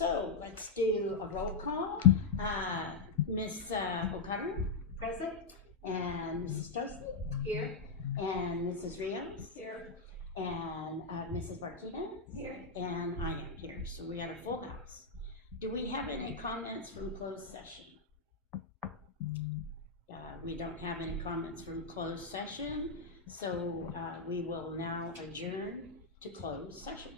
So let's do a roll call. Ms. O'Connor, present, and Mrs. Josie, here, and Mrs. Rios, here, and Mrs. Martinez, here, and I am here. So we got a full house. Do we have any comments from closed session? We don't have any comments from closed session, so we will now adjourn to closed session.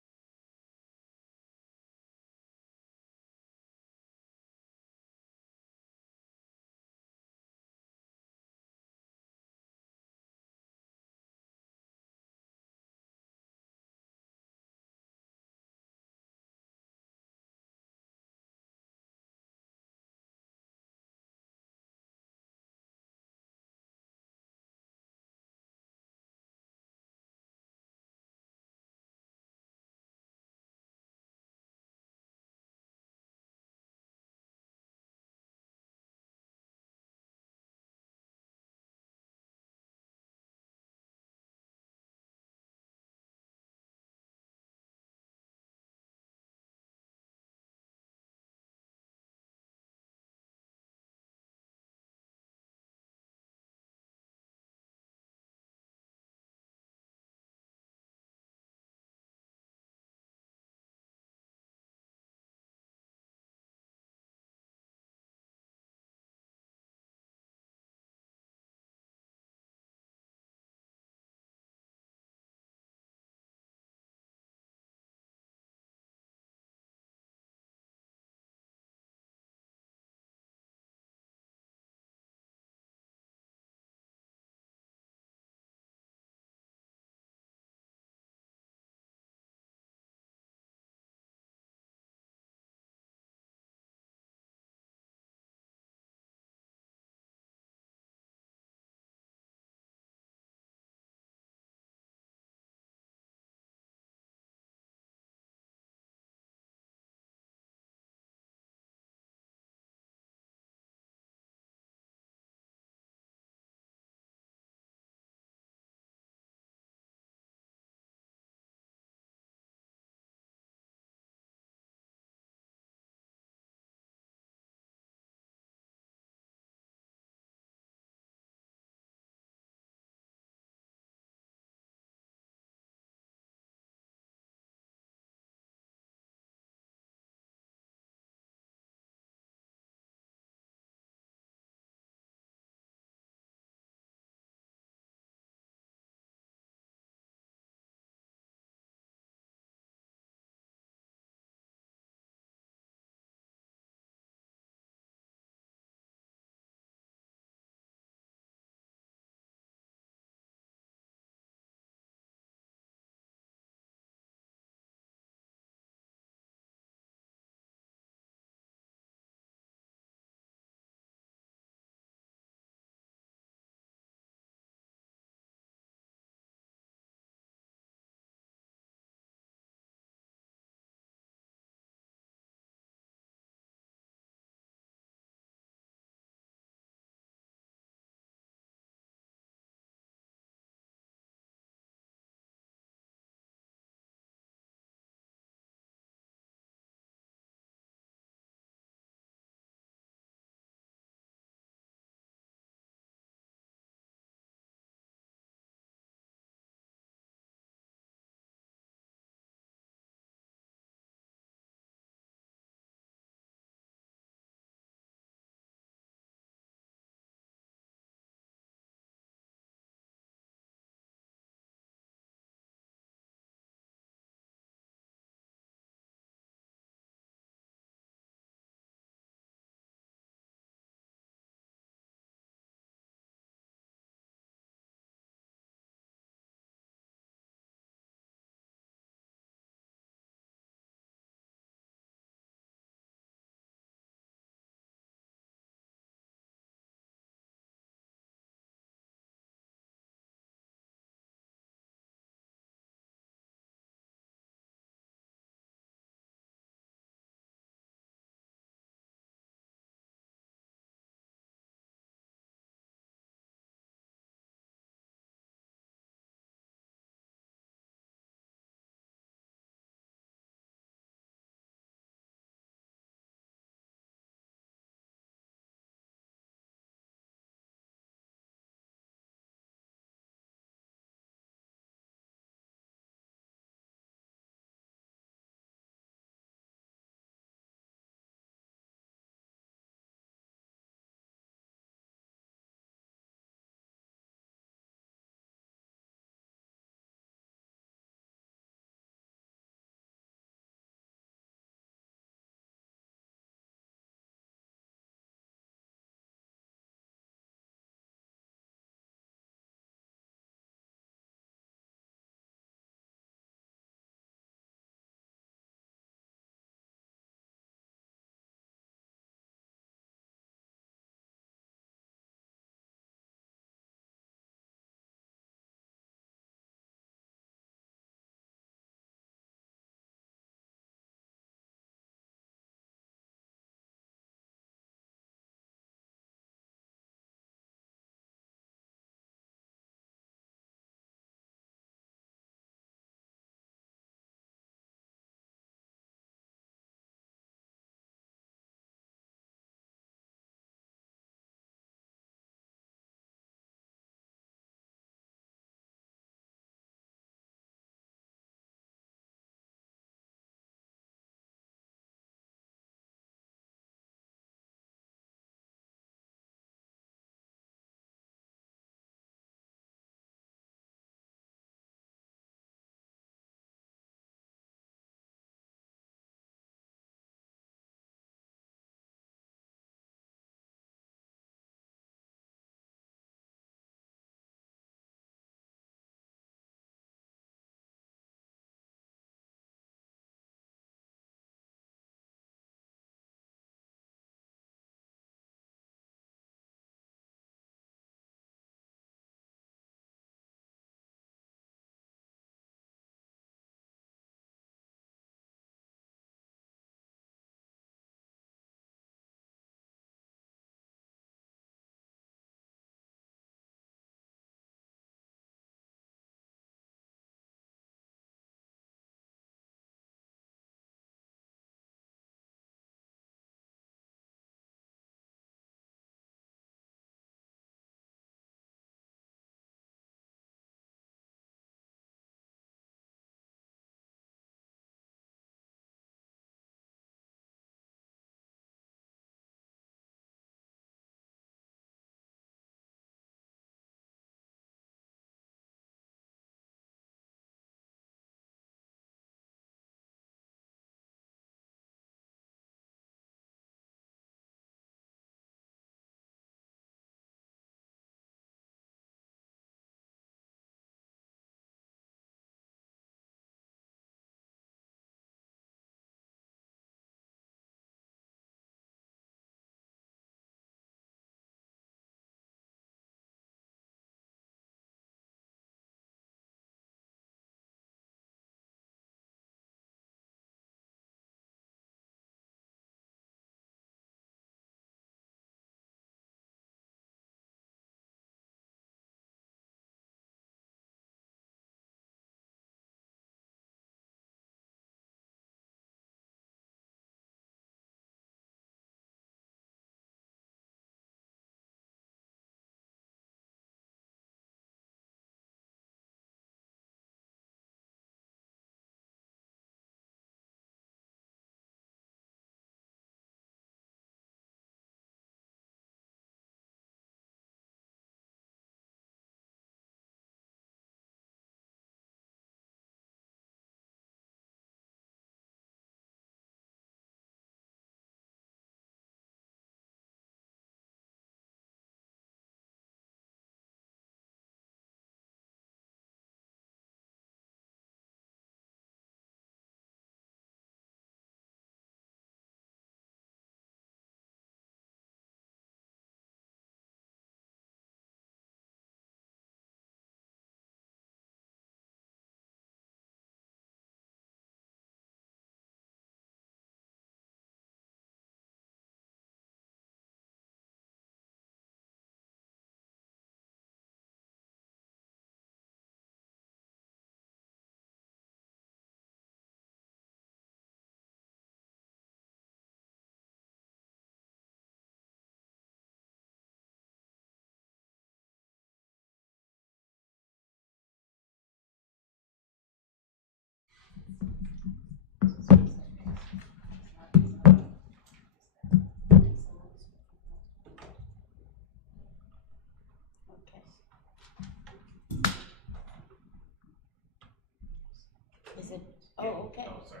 Oh, okay. Oh, sorry.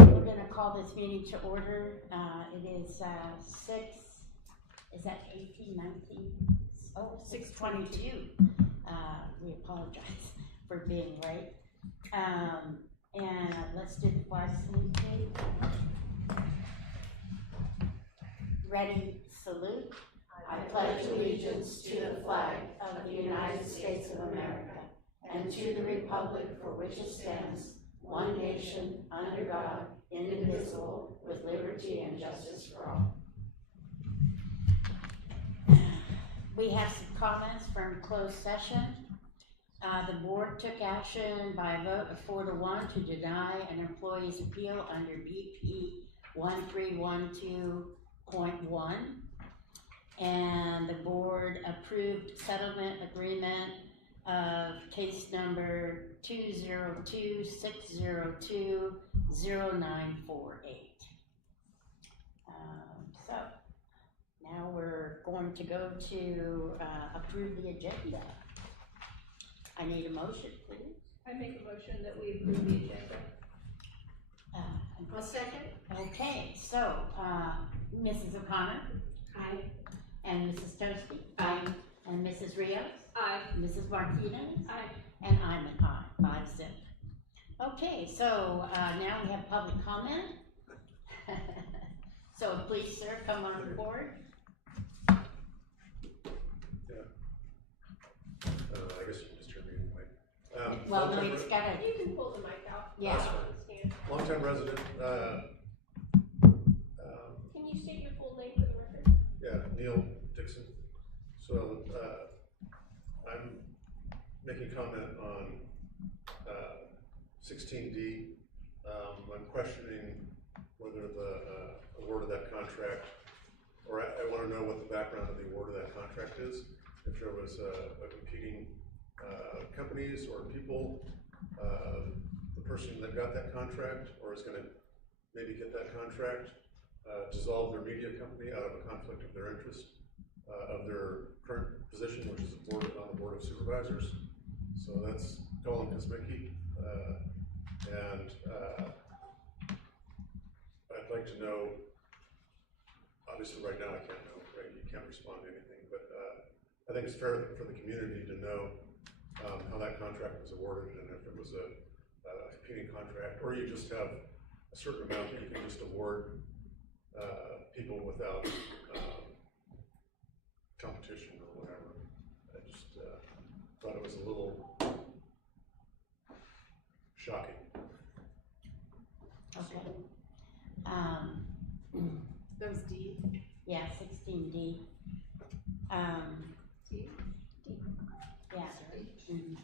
We're gonna call this meeting to order. It is 6:22. We apologize for being late. And let's do the flag salute, please. Ready, salute. I pledge allegiance to the flag of the United States of America and to the republic for which it stands, one nation, under God, indivisible, with liberty and justice for all. We have some comments from closed session. The board took action by a vote of 4-1 to deny an employee's appeal under BP 1312.1. And the board approved settlement agreement of case number 202-602-0948. So now we're going to go to approve the agenda. I need a motion, please. I make a motion that we approve the agenda. A second. Okay, so Mrs. O'Connor. Aye. And Mrs. Toasty. Aye. And Mrs. Rios. Aye. Mrs. Martinez. Aye. And I'm an aye, 5-0. Okay, so now we have public comment. So please, sir, come on board. I guess you can just turn me anyway. Well, no, it's gotta, You can pull the mic out. Yeah. That's fine. Stand. Long-time resident, Can you state your full name for the record? yeah, Neil Dixon. So, I'm making comment on 16D. I'm questioning whether the award of that contract, or I want to know what the background of the award of that contract is. If there was a competing companies or people, the person that got that contract or is going to maybe get that contract, dissolve their media company out of a conflict of their interest of their current position, which is on the board of supervisors. So that's Colin Kosmicki, and I'd like to know. Obviously, right now I can't know. Right, you can't respond to anything, but I think it's fair for the community to know how that contract was awarded, and if it was a competing contract, or you just have a certain amount that you can just award people without competition or whatever. I just thought it was a little shocking. okay. That was D. Yeah, 16D. D. Yeah. Mhm.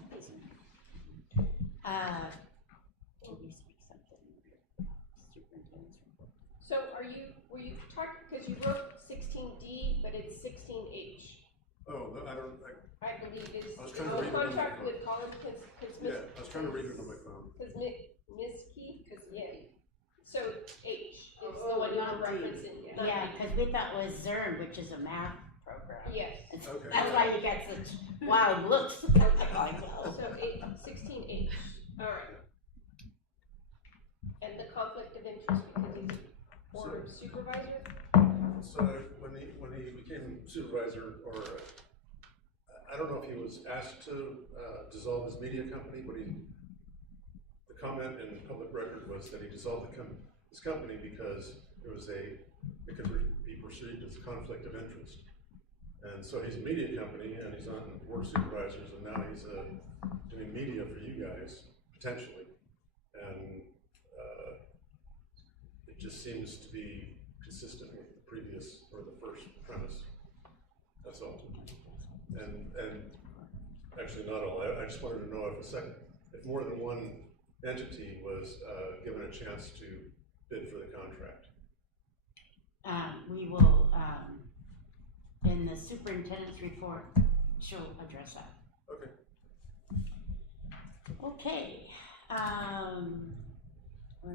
Can you speak something? Superintendent's report. So were you talking, because you wrote 16D, but it's 16H, Oh, I don't. I believe is I was trying to read it on my contract phone. with Colin, Yeah, I was trying to read it on my phone. So H is the Oh, one not you're D. referencing. not Yeah, D. because we thought it was CERN, which is a math program. Yes, Okay. That's why you get such wild looks. Like, oh. so 16H, all right. And the conflict of interest because he's board supervisor? So when he became supervisor, or I don't know if he was asked to dissolve his media company, but the comment in public record was that he dissolved his company because it could be perceived as a conflict of interest. And so he's a media company, and he's on the board of supervisors, and now he's doing media for you guys, potentially. And it just seems to be consistent with the previous, or the first premise. That's all. And actually not all. I just wanted to know if more than one entity was given a chance to bid for the contract. We will, in the superintendent's report, she'll address that. Okay. Okay, where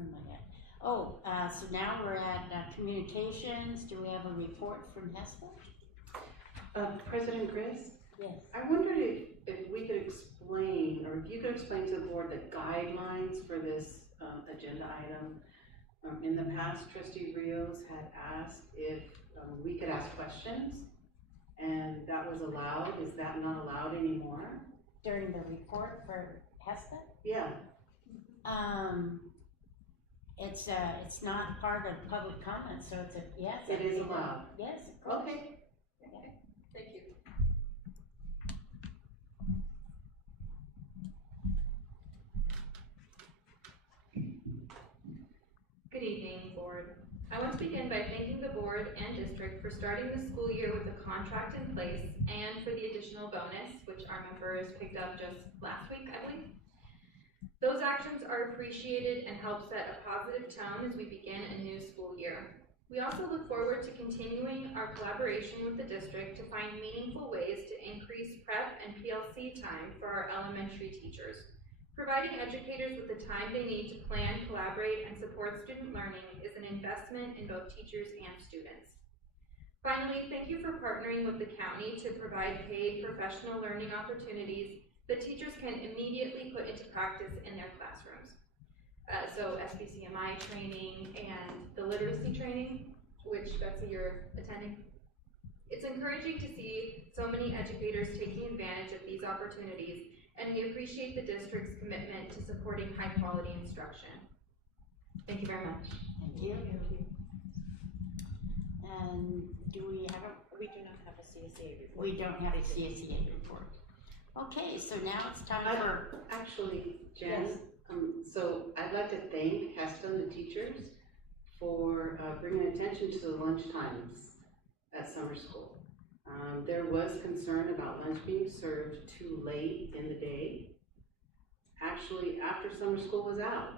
am I at? Oh, so now we're at communications. Do we have a report from Hesper? President Chris, Yes. I wondered if we could explain, or if you could explain to the board the guidelines for this agenda item. In the past, Trustee Rios had asked if we could ask questions, and that was allowed. Is that not allowed anymore? During the report for HESTA, Yeah. it's not part of public comment, so it's a, yes. It is allowed. Yes, of course. Okay. Thank you. Good evening, board. I want to begin by thanking the board and district for starting the school year with a contract in place and for the additional bonus, which our members picked up just last week, I believe. Those actions are appreciated and help set a positive tone as we begin a new school year. We also look forward to continuing our collaboration with the district to find meaningful ways to increase prep and PLC time for our elementary teachers. Providing educators with the time they need to plan, collaborate, and support student learning is an investment in both teachers and students. Finally, thank you for partnering with the county to provide paid professional learning opportunities that teachers can immediately put into practice in their classrooms. So SBCMI training and the literacy training, which Betsy, you're attending. It's encouraging to see so many educators taking advantage of these opportunities, and we appreciate the district's commitment to supporting high-quality instruction. Thank you very much. Thank you. And do we have We do not have a CSEA report. we don't have a CSEA report. Okay, so now it's time for, Actually, Jen, Yes. so I'd like to thank HESTA and the teachers for bringing attention to the lunch times at summer school. There was concern about lunch being served too late in the day, actually after summer school was out.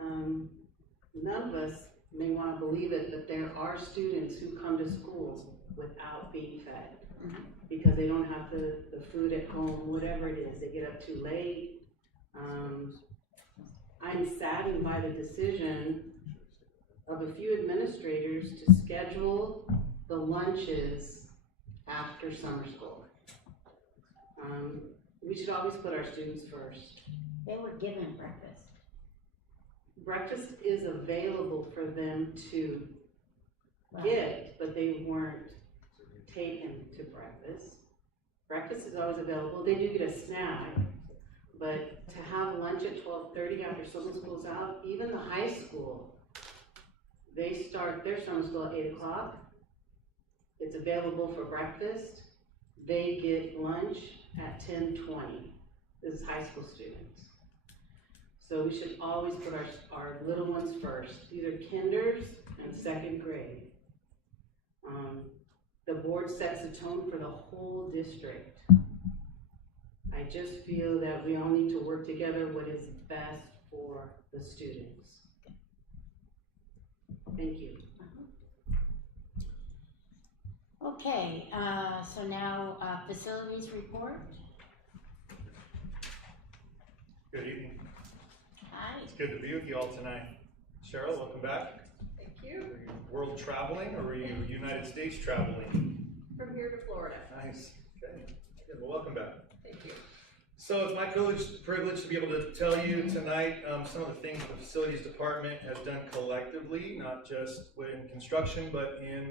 None of us may want to believe it, but there are students who come to school without being fed because they don't have the food at home, whatever it is, they get up too late. I'm saddened by the decision of a few administrators to schedule the lunches after summer school. We should always put our students first. they were given breakfast. Breakfast is available for them to get, but they weren't taken to breakfast. Breakfast is always available. They do get a snack, but to have lunch at 12:30 after summer school's out, even the high school, they start their summer school at 8 o'clock. It's available for breakfast. They get lunch at 10:20. This is high school students. So we should always put our little ones first, either kinders and second grade. The board sets the tone for the whole district. I just feel that we all need to work together what is best for the students. Thank you. Okay, so now, facilities report. Good evening. Hi. It's good to be with you all tonight. Cheryl, welcome back. Thank you. Were you world traveling or were you United States traveling? From here to Florida. Nice. Okay. Good. Well, welcome back. Thank you. So it's my privilege to be able to tell you tonight some of the things the facilities department has done collectively, not just in construction, but in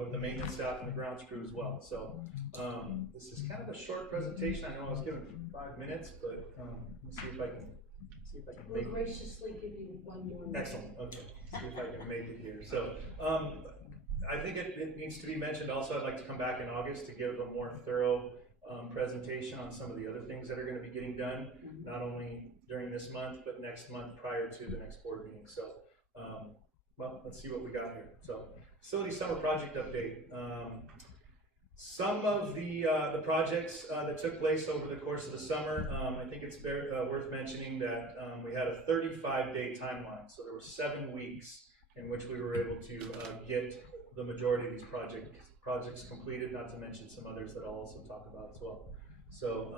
with the maintenance staff and the grounds crew as well. So this is kind of a short presentation. I know I was given 5 minutes, but let's see if I can We'll make it. graciously give you 1 more minute. Excellent. Okay. See if I can make it here. So I think it needs to be mentioned also. I'd like to come back in August to give a more thorough presentation on some of the other things that are going to be getting done, not only during this month, but next month prior to the next board meeting. So, well, let's see what we got here. So, facility summer project update. Some of the projects that took place over the course of the summer, I think it's worth mentioning that we had a 35-day timeline. So there were 7 weeks in which we were able to get the majority of these projects completed, not to mention some others that I'll also talk about as well. So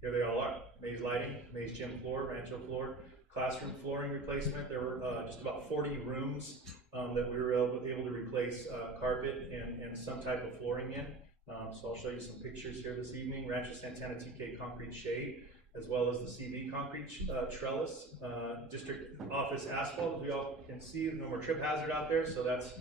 here they all are. Maze lighting, maze gym floor, rancho floor, classroom flooring replacement. There were just about 40 rooms that we were able to replace carpet and some type of flooring in. So I'll show you some pictures here this evening. Rancho Santana TK concrete shade. as well as the CV concrete trellis, district office asphalt, we all can see, no more trip hazard out there, so that's,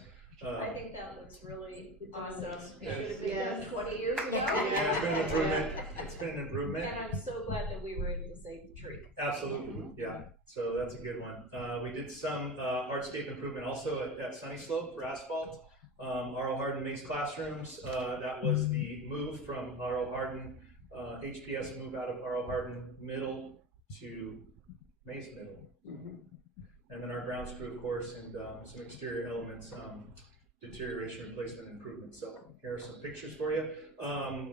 I think that looks really awesome. It Yes. should have been done 20 years ago. yeah, it's been an improvement, it's been an improvement. And I'm so glad that we were able to save the tree. Absolutely, yeah, so that's a good one. We did some hardscape improvement also at Sunny Slope for asphalt. R.O. Hardin Maze classrooms, that was the move from R.O. Hardin, HPS move out of R.O. Hardin Middle to Maze Middle. And then our grounds crew, of course, and some exterior elements, deterioration, replacement, improvement. So here are some pictures for you.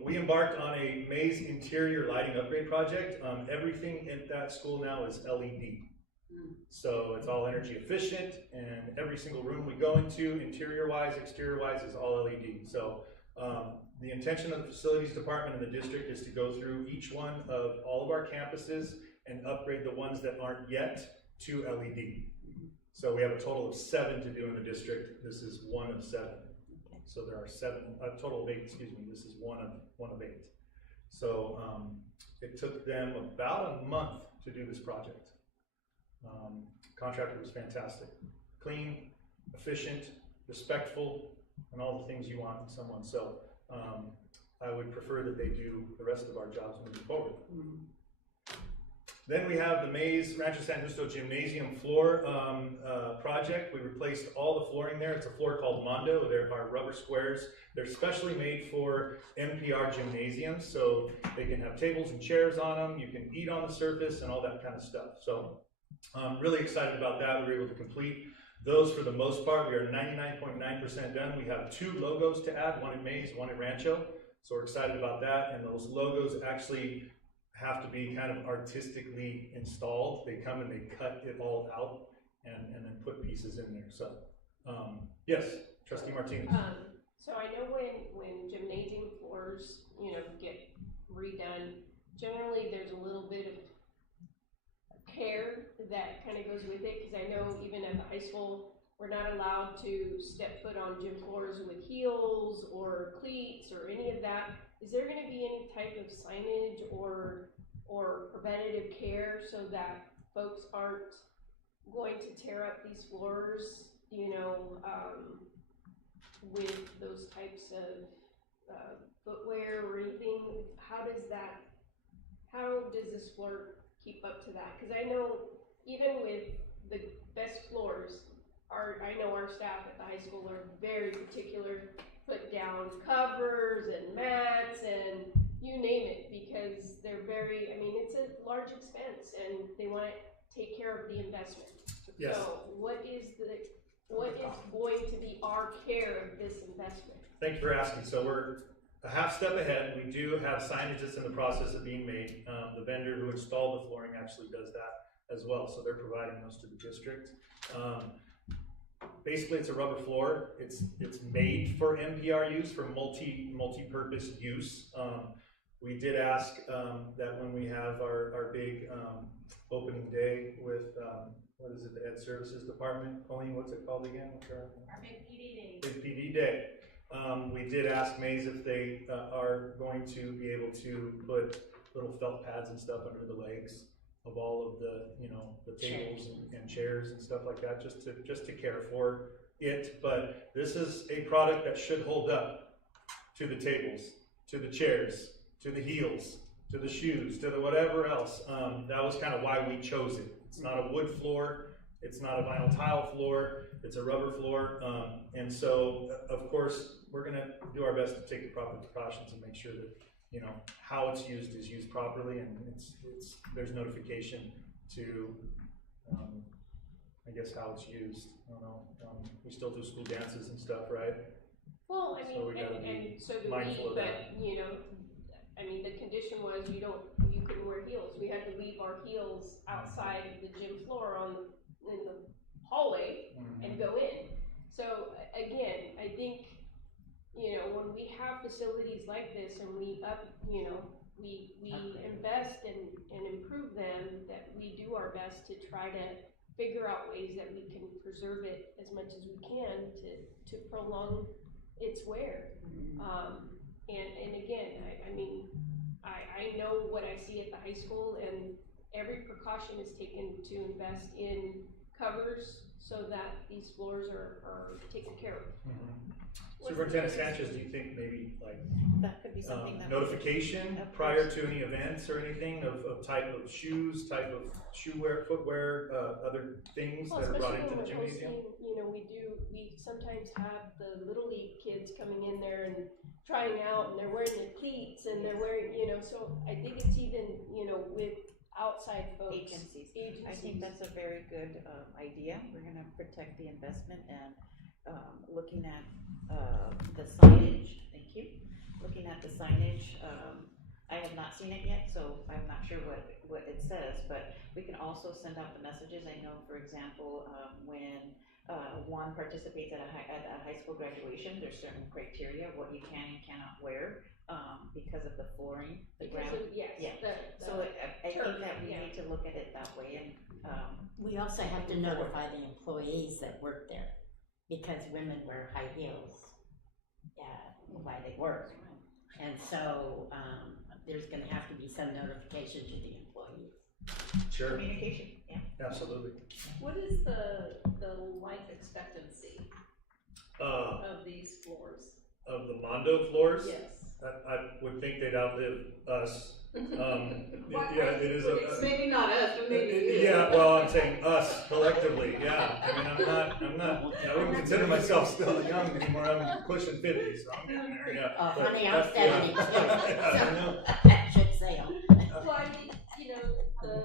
We embarked on a maze interior lighting upgrade project. Everything at that school now is LED. So it's all energy efficient, and every single room we go into, interior-wise, exterior-wise, is all LED. So the intention of the facilities department and the district is to go through each one of all of our campuses and upgrade the ones that aren't yet to LED. So we have a total of 7 to do in the district. This is 1 of 7. So there are 7, a total of 8, excuse me. This is one of 8. So it took them about a month to do this project. Contractor was fantastic. Clean, efficient, respectful, and all the things you want in someone. So I would prefer that they do the rest of our jobs moving forward. Then we have the Maze Rancho San Justo Gymnasium floor project. We replaced all the flooring there. It's a floor called Mondo. There are rubber squares. They're specially made for MPR gymnasiums, so they can have tables and chairs on them. You can eat on the surface and all that kind of stuff. So I'm really excited about that. We were able to complete those for the most part. We are 99.9% done. We have 2 logos to add, one at Maze, one at Rancho. So we're excited about that. And those logos actually have to be kind of artistically installed. They come and they cut it all out and then put pieces in there. So, yes, Trustee Martinez. So I know when gymnasium floors, get redone, generally there's a little bit of care that kind of goes with it, because I know even at the high school, we're not allowed to step foot on gym floors with heels or cleats or any of that. Is there going to be any type of signage or preventative care so that folks aren't going to tear up these floors, with those types of footwear or anything? How does this floor keep up to that? Because I know even with the best floors, I know our staff at the high school are very particular, put down covers and mats and you name it, because they're it's a large expense and they want to take care of the investment. Yes. So what is going to be our care of this investment? Thank you for asking. So we're a half step ahead. We do have signage that's in the process of being made. The vendor who installed the flooring actually does that as well. So they're providing those to the district. Basically, it's a rubber floor. It's made for MPR use, for multi-purpose use. We did ask that when we have our big opening day with, what is it, the Ed Services Department? Colleen, what's it called again? Our big PD day. Big PD day. We did ask Maze if they are going to be able to put little felt pads and stuff under the legs of all of the, the tables and chairs and stuff like that, just to care for it. But this is a product that should hold up to the tables, to the chairs, to the heels, to the shoes, to the whatever else. That was kind of why we chose it. It's not a wood floor. It's not a vinyl tile floor. It's a rubber floor. And so, of course, we're going to do our best to take the proper precautions and make sure that, how it's used is used properly, and there's notification to, I guess, how it's used. I don't know. We still do school dances and stuff, right? Well, So we gotta be and so do mindful we, of but, that. the condition was you couldn't wear heels. We had to leave our heels outside the gym floor in the hallway and go in. So again, I think, when we have facilities like this and we invest and improve them, that we do our best to try to figure out ways that we can preserve it as much as we can to prolong its wear. And again, I know what I see at the high high school, and every precaution is taken to invest in covers so that these floors are taken care of. Superintendent Sanchez, do you think maybe like That could be something that. notification Of prior course. to any events or anything of type of shoes, type of footwear, other things Well, that are brought especially into the when we're gymnasium? hosting, you know, we sometimes have the Little League kids coming in there and trying out, and they're wearing their cleats, and they're wearing, you know, so I think it's even, you know, with outside folks. Agencies. I think that's a very good, idea. We're gonna protect the investment and, looking at, the signage, thank you. Looking at the signage, I have not seen it yet, so I'm not sure what it says, but we can also send out the messages. I know, for example, when, one participates at a high school graduation, there's certain criteria, what you can and cannot wear, because of the flooring, the Because ground. of, yes, Yeah. the, So I turf, think that we yeah. need to look at it that way and, We also have to notify the employees that work there, because women wear high heels, while they work. And so, there's gonna have to be some notification to the employees. Sure, communication, yeah. absolutely. What is the life expectancy Uh, of these floors? of the Mondo floors? Yes. I would think they'd outlive us. Why- Yeah, it is Maybe not us, but maybe you. Yeah, well, I'm saying us collectively, yeah. I mean, I'm not, I wouldn't consider myself still young anymore, I'm pushing 50, so I'm getting there, yeah. But Honey, I'm that's- yeah. 72, Yeah, I know. so that should sail. Well, I mean, you know, the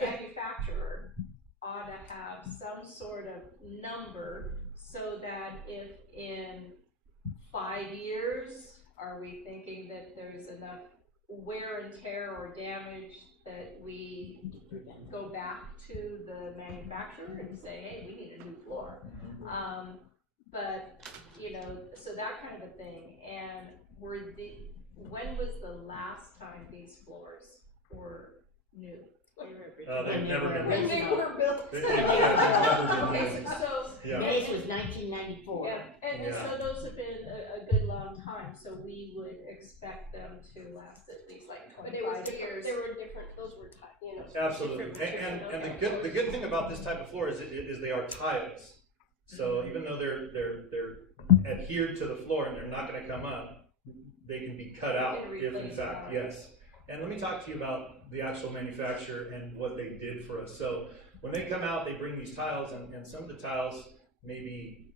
manufacturer ought to have some sort of number so that if in 5 years, are we thinking that there's enough wear and tear or damage that we go back to the manufacturer and say, hey, we need a new floor? But, you know, so that kind of a thing, and when was the last time these floors were new? They've never been. When they were built. They've never been Okay, used. so, Yeah, Maze was 1994. yeah, and Yeah. so those have been a good long time, so we would expect them to last at least like But it was 25 different, years. they were different, those were, you know. absolutely, different material. and the good thing about this type of floor is they are tiles. So even though they're adhered to the floor and they're not gonna come up, they can be cut out can if in replace fact, them. yes. And let me talk to you about the actual manufacturer and what they did for us. So when they come out, they bring these tiles, and some of the tiles may be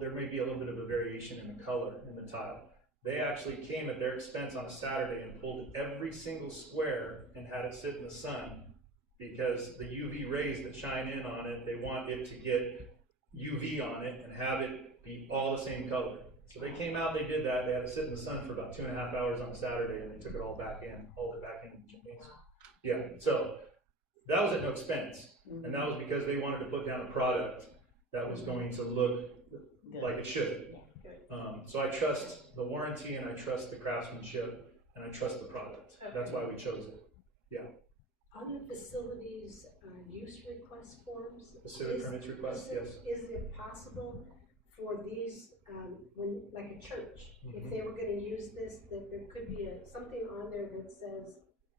there may be a little bit of a variation in the color in the tile. They actually came at their expense on a Saturday and pulled every single square and had it sit in the sun, because the UV rays that shine in on it, they want it to get UV on it and have it be all the same color. So they came out, they did that, they had it sit in the sun for about 2.5 hours on Saturday, and they took it all back in, hauled it back in the gymnasium. Yeah, so that was at no expense, and that was because they wanted to put down a product that was going to look like it should. So I trust the warranty, and I trust the craftsmanship, and I trust the product. That's why we chose it. On the facilities use request forms. Facility permits request, yes. Is it possible for these, when, like a church, if Mhm. they were gonna use this, that there could be something on there that says,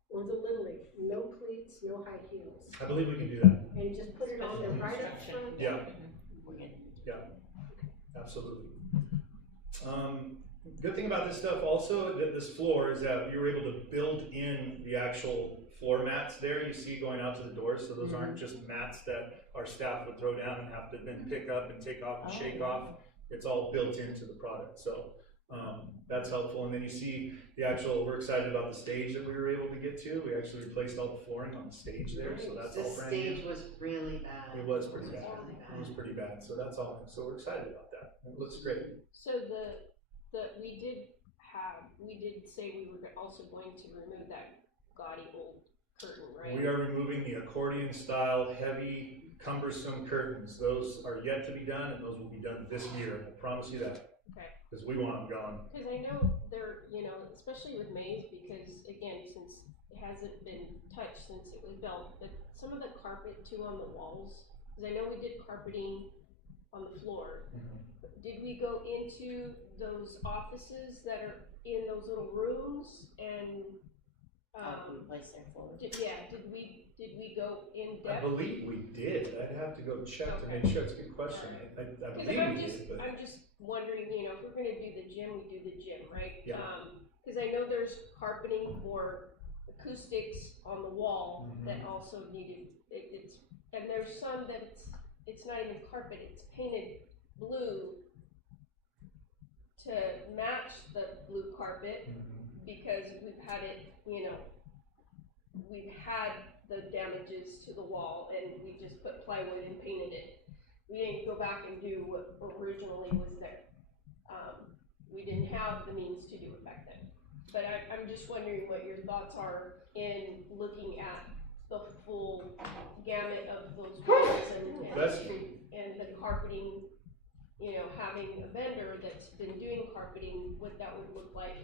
or the Little League, no cleats, no high heels, I believe we can do that. and just put it on there right up front? Yeah. Absolutely. Good thing about this stuff also, that this floor, is that you were able to build in the actual floor mats there you see going out to the doors, so those aren't just mats that our staff would throw down and have to then pick up and take off and shake off. It's all built into the product, so that's helpful. And then you see the actual, we're excited about the stage that we were able to get to. We actually replaced all the flooring on the stage there, so that's all The brand new. stage was really bad. It was pretty bad. really It was pretty bad, so that's all, so we're excited about that. It looks great. So we did say we were also going to remove that gaudy old curtain, right? We are removing the accordion style, heavy, cumbersome curtains. Those are yet to be done, and those will be done this year, I promise you that. Okay. Because we want them gone. Because I know they're, you know, especially with Maze, because again, since it hasn't been touched since it was built, but some of the carpet too on the walls, because I know we did carpeting on the floor. Did we go into those offices that are in those little rooms and replace their floors. did we go in I depth? believe we did, I'd have to go check to make sure, it's a good question, I Because believe I'm we just, did, but. I'm just wondering, you know, if we're gonna do the gym, we do the gym, right? Yeah. Cause I know there's carpeting for acoustics on the wall Mhm. that also needed, and there's some that it's not even carpet, it's painted blue to match the blue carpet, Mhm. because we've had it, you know, we've had the damages to the wall and we just put plywood and painted it. We didn't go back and do what originally was there. We didn't have the means to do it back then. But I'm just wondering what your thoughts are in looking at the full gamut of those walls That's- and the carpeting, you know, having a vendor that's been doing carpeting, what that would look like.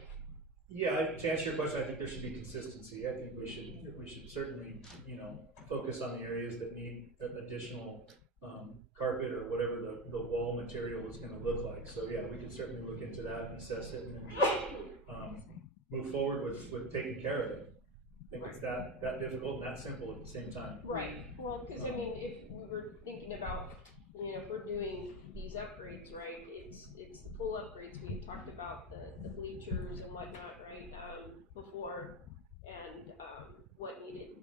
Yeah, to answer your question, I think there should be consistency. I think we should certainly, you know, focus on the areas that need additional carpet or whatever the wall material is gonna look like. So yeah, we can certainly look into that and assess it and move forward with taking care of it. I think it's that difficult and that simple at the same time. Right, well, cause I mean, if we were thinking about, you know, if we're doing these upgrades, right, it's the full upgrades, we had talked about the bleachers and whatnot, right, before, and, what needed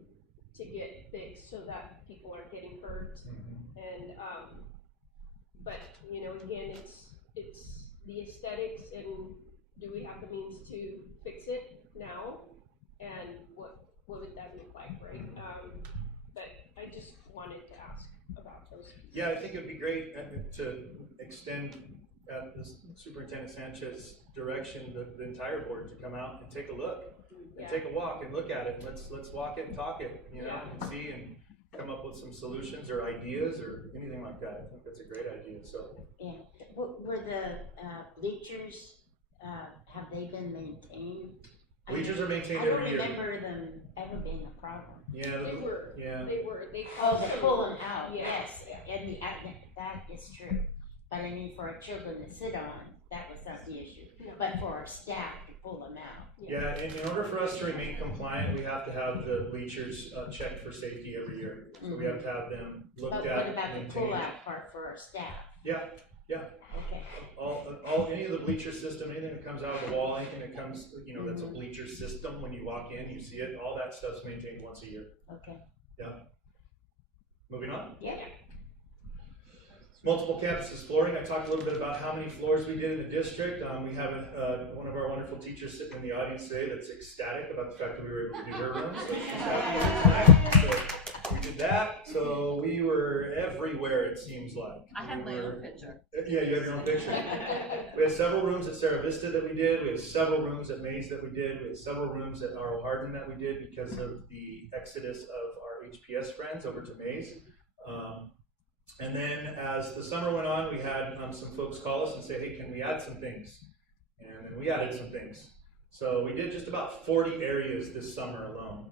to get fixed so that people aren't getting hurt, and, but, you know, again, it's the aesthetics, and do we have the means to fix it now? And what would that look like, right? But I just wanted to ask about those. Yeah, I think it'd be great to extend at the Superintendent Sanchez's direction, the entire board to come out and take a look. And Yeah. take a walk and look at it, and let's walk it and talk it, you know, Yeah. and see and come up with some solutions or ideas or anything like that. I think that's a great idea, so. Yeah, were the bleachers, have they been maintained? I mean, Bleachers are maintained every year. I don't remember them ever being a problem. Yeah, They were, yeah. they. Oh, they pull them out, Yes, yes, and that is true. But I mean, for our children to sit on, that was not the issue. No. But for our staff to pull them out. Yeah, and in order for us to remain compliant, we have to have the bleachers checked for safety every year. So we have to have them looked But at, what about the maintained. pull-out part for our staff? Yeah. Okay, Any of the bleacher system, anything that comes out of the wall, anything that comes, you know, that's a bleacher system, when you walk in, you see it, all that stuff's maintained once a year. okay, Moving on. yeah. Multiple campuses flooring. I talked a little bit about how many floors we did in the district. We have one of our wonderful teachers sitting in the audience today that's ecstatic about the fact that we were able to do her room. So she's happy tonight. So we did that. So we were everywhere, it seems like. I have my own picture. Yeah, you have your own picture. We had several rooms at Sarah Vista that we did. We had several rooms at Mays that we did. We had several rooms at R.O. Hardin that we did because of the exodus of our HPS friends over to Mays. And then as the summer went on, we had some folks call us and say, hey, can we add some things? And then we added some things. So we did just about 40 areas this summer alone.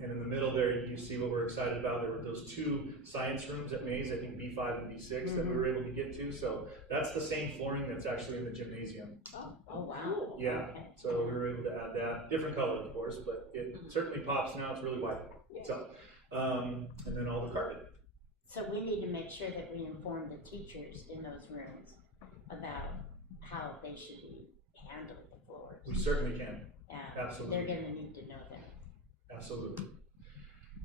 And in the middle there, you see what we're excited about. There were those 2 science rooms at Mays, I think B5 and B6 that we were able to get to. So that's the same flooring that's actually in the gymnasium. Oh, wow. Yeah, Okay. so we were able to add that. Different color, of course, but it certainly pops now. It's really white. So, and then all the carpet. So we need to make sure that we inform the teachers in those rooms about how they should be handled the floors. We certainly can. Yeah, Absolutely. they're gonna need to know that. Absolutely.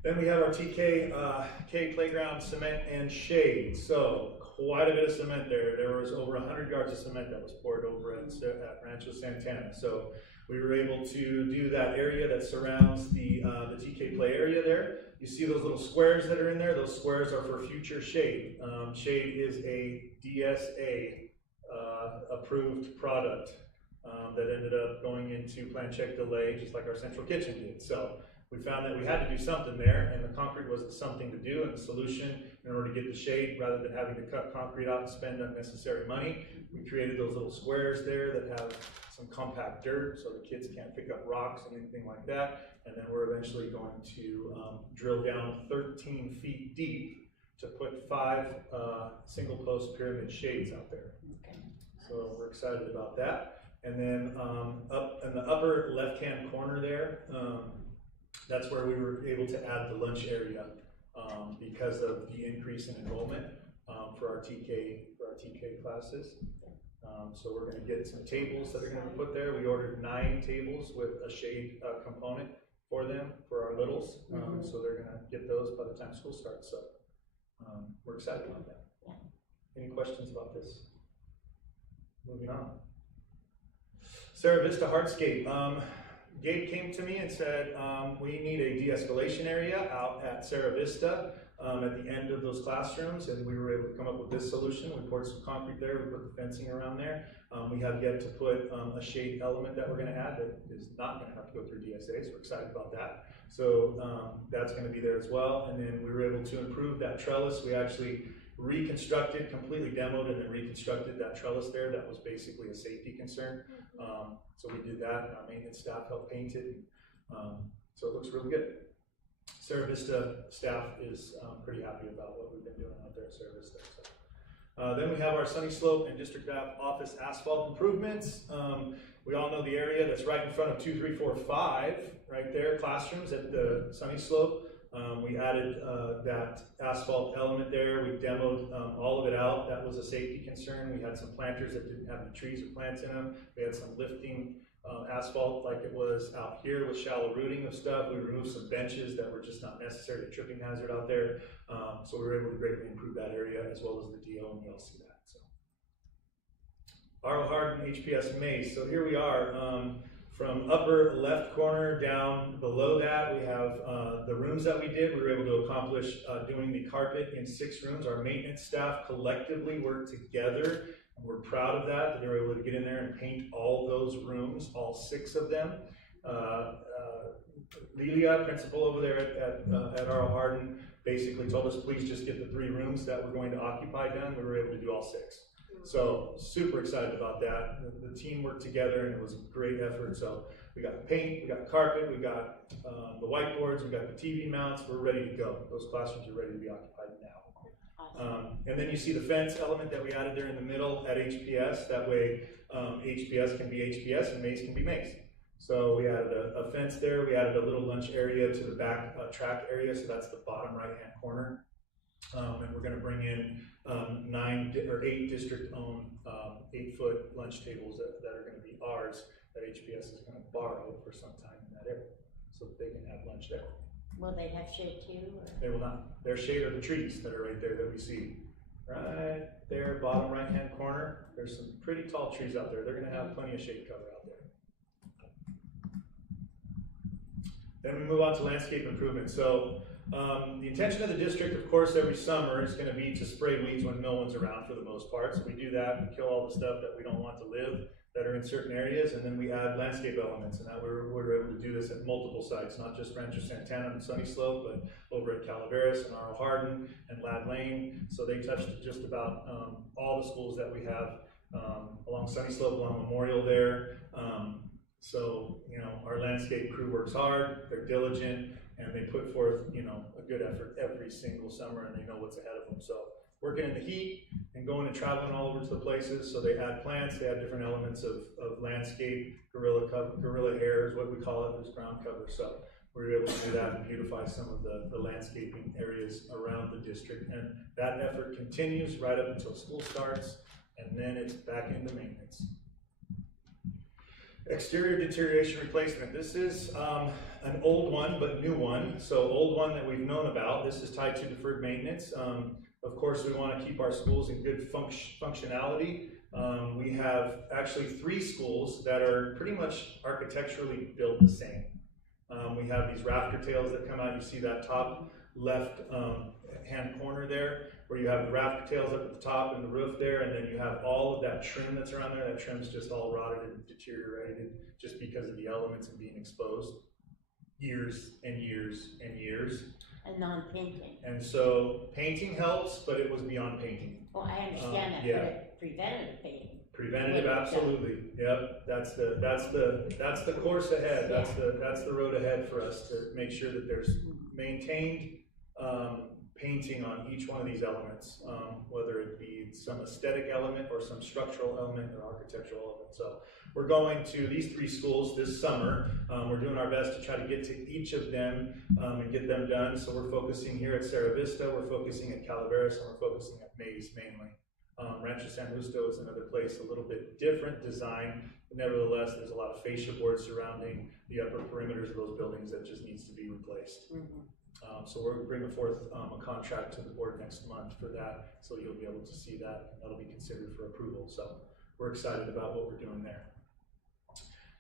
Then we have our TK playground cement and shade. So quite a bit of cement there. There was over 100 yards of cement that was poured over at Rancho Santana. So we were able to do that area that surrounds the TK play area there. You see those little squares that are in there? Those squares are for future shade. Shade is a DSA approved product that ended up going into plan check delay, just like our central kitchen did. So we found that we had to do something there, and the concrete was something to do, and the solution in order to get the shade, rather than having to cut concrete out and spend unnecessary money, we created those little squares there that have some compact dirt so the kids can't pick up rocks and anything like that. And then we're eventually going to drill down 13 feet deep to put 5 single post pyramid shades out there. Okay. So we're excited about that. And then up in the upper left-hand corner there, That's where we were able to add the lunch area, because of the increase in enrollment, for our TK classes. So we're gonna get some tables that are gonna be put there. We ordered 9 tables with a shade, component for them, for our littles. So they're gonna get those by the time school starts, so, we're excited about that. Yeah. Any questions about this? Moving on. Sarah Vista Hardscape. Gabe came to me and said, we need a de-escalation area out at Sarah Vista, at the end of those classrooms, and we were able to come up with this solution. We poured some concrete there, we put the fencing around there. We have yet to put a shade element that we're gonna add that is not gonna have to go through DSA, so we're excited about that. So that's gonna be there as well. And then we were able to improve that trellis. We actually reconstructed, completely demoed and then reconstructed that trellis there. That was basically a safety concern. So we did that, and our maintenance staff helped paint it. So it looks really good. Sarah Vista staff is pretty happy about what we've been doing out there at Sarah Vista. So. Then we have our Sunny Slope and District Office asphalt improvements. We all know the area that's right in front of 2, 3, 4, 5, right there, classrooms at the Sunny Slope. We added that asphalt element there. We demoed all of it out. That was a safety concern. We had some planters that didn't have any trees or plants in them. We had some lifting asphalt like it was out here with shallow rooting of stuff. We removed some benches that were just not necessary, a tripping hazard out there. So we were able to greatly improve that area as well as the DO, and you'll see that. So. R.O. Hardin HPS Maze. So here we are. From upper left corner down below that, we have the rooms that we did. We were able to accomplish doing the carpet in 6 rooms. Our maintenance staff collectively worked together, and we're proud of that they were able to get in there and paint all those rooms, all 6 of them. Lelia, principal over there at R.O. Hardin, basically told us, please just get the 3 rooms that we're going to occupy done. We were able to do all 6. So super excited about that. The team worked together and it was a great effort. So we got paint, we got carpet, we got the whiteboards, we got the TV mounts. We're ready to go. Those classrooms are ready to be occupied now. Awesome. And then you see the fence element that we added there in the middle at HPS. That way HPS can be HPS and Maze can be Maze. So we added a fence there. We added a little lunch area to the back track area. So that's the bottom right-hand corner. And we're going to bring in 8 district-owned 8-foot lunch tables that are going to be ours that HPS is going to borrow for some time in that area, so that they can have lunch there. Will they have shade too? Or? They will not. Their shade are the trees that are right there that we see. Right there, bottom right-hand corner. There's some pretty tall trees out there. They're going to have plenty of shade cover out there. Then we move on to landscape improvement. So the intention of the district, of course, every summer is going to be to spray weeds when no one's around for the most part. So we do that and kill all the stuff that we don't want to live that are in certain areas, and then we add landscape elements. And that we're able to do this at multiple sites, not just Rancho Santana and Sunny Slope, but over at Calaveras and R.O. Hardin and Ladd Lane. So they touched just about all the schools that we have along Sunny Slope, along Memorial there. So, you know, our landscape crew works hard, they're diligent, and they put forth, you know, a good effort every single summer, and they know what's ahead of them. So working in the heat and going and traveling all over to the places. So they add plants, they add different elements of landscape, gorilla hair is what we call it, there's ground cover. So we were able to do that and beautify some of the landscaping areas around the district. And that effort continues right up until school starts, and then it's back into maintenance. Exterior deterioration replacement. This is an old one, but new one. So old one that we've known about. This is tied to deferred maintenance. Of course, we want to keep our schools in good functionality. We have actually 3 schools that are pretty much architecturally built the same. We have these rafter tails that come out. You see that top left hand corner there, where you have the rafter tails up at the top and the roof there, and then you have all of that trim that's around there. That trim's just all rotted and deteriorated just because of the elements and being exposed years and years and years. And non-painting. And so painting helps, but it was beyond painting. Well, I understand that, yeah. but it preventative painting. Preventative, absolutely. Yep, that's the course ahead. That's the road ahead for us to make sure that there's maintained painting on each one of these elements, whether it be some aesthetic element or some structural element or architectural element. So we're going to these 3 schools this summer. We're doing our best to try to get to each of them and get them done. So we're focusing here at Sierra Vista, we're focusing at Calaveras, and we're focusing at Mays mainly. Rancho San Justo is another place, a little bit different design, but nevertheless, there's a lot of fascia boards surrounding the upper perimeters of those buildings that just needs to be replaced. So we're bringing forth a contract to the board next month for that, so you'll be able to see that, and that'll be considered for approval. So we're excited about what we're doing there.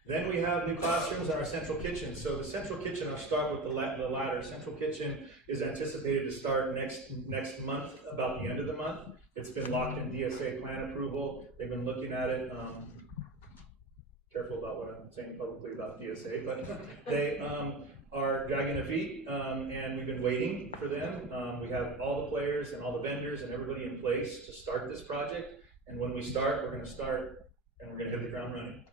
Then we have new classrooms in our central kitchen. So the central kitchen, I'll start with the latter. Central kitchen is anticipated to start next month, about the end of the month. It's been locked in DSA plan approval. They've been looking at it. Careful about what I'm saying publicly about DSA, but they are dragging their feet, and we've been waiting for them. We have all the players and all the vendors and everybody in place to start this project. And when we start, we're going to start and we're going to hit the ground running.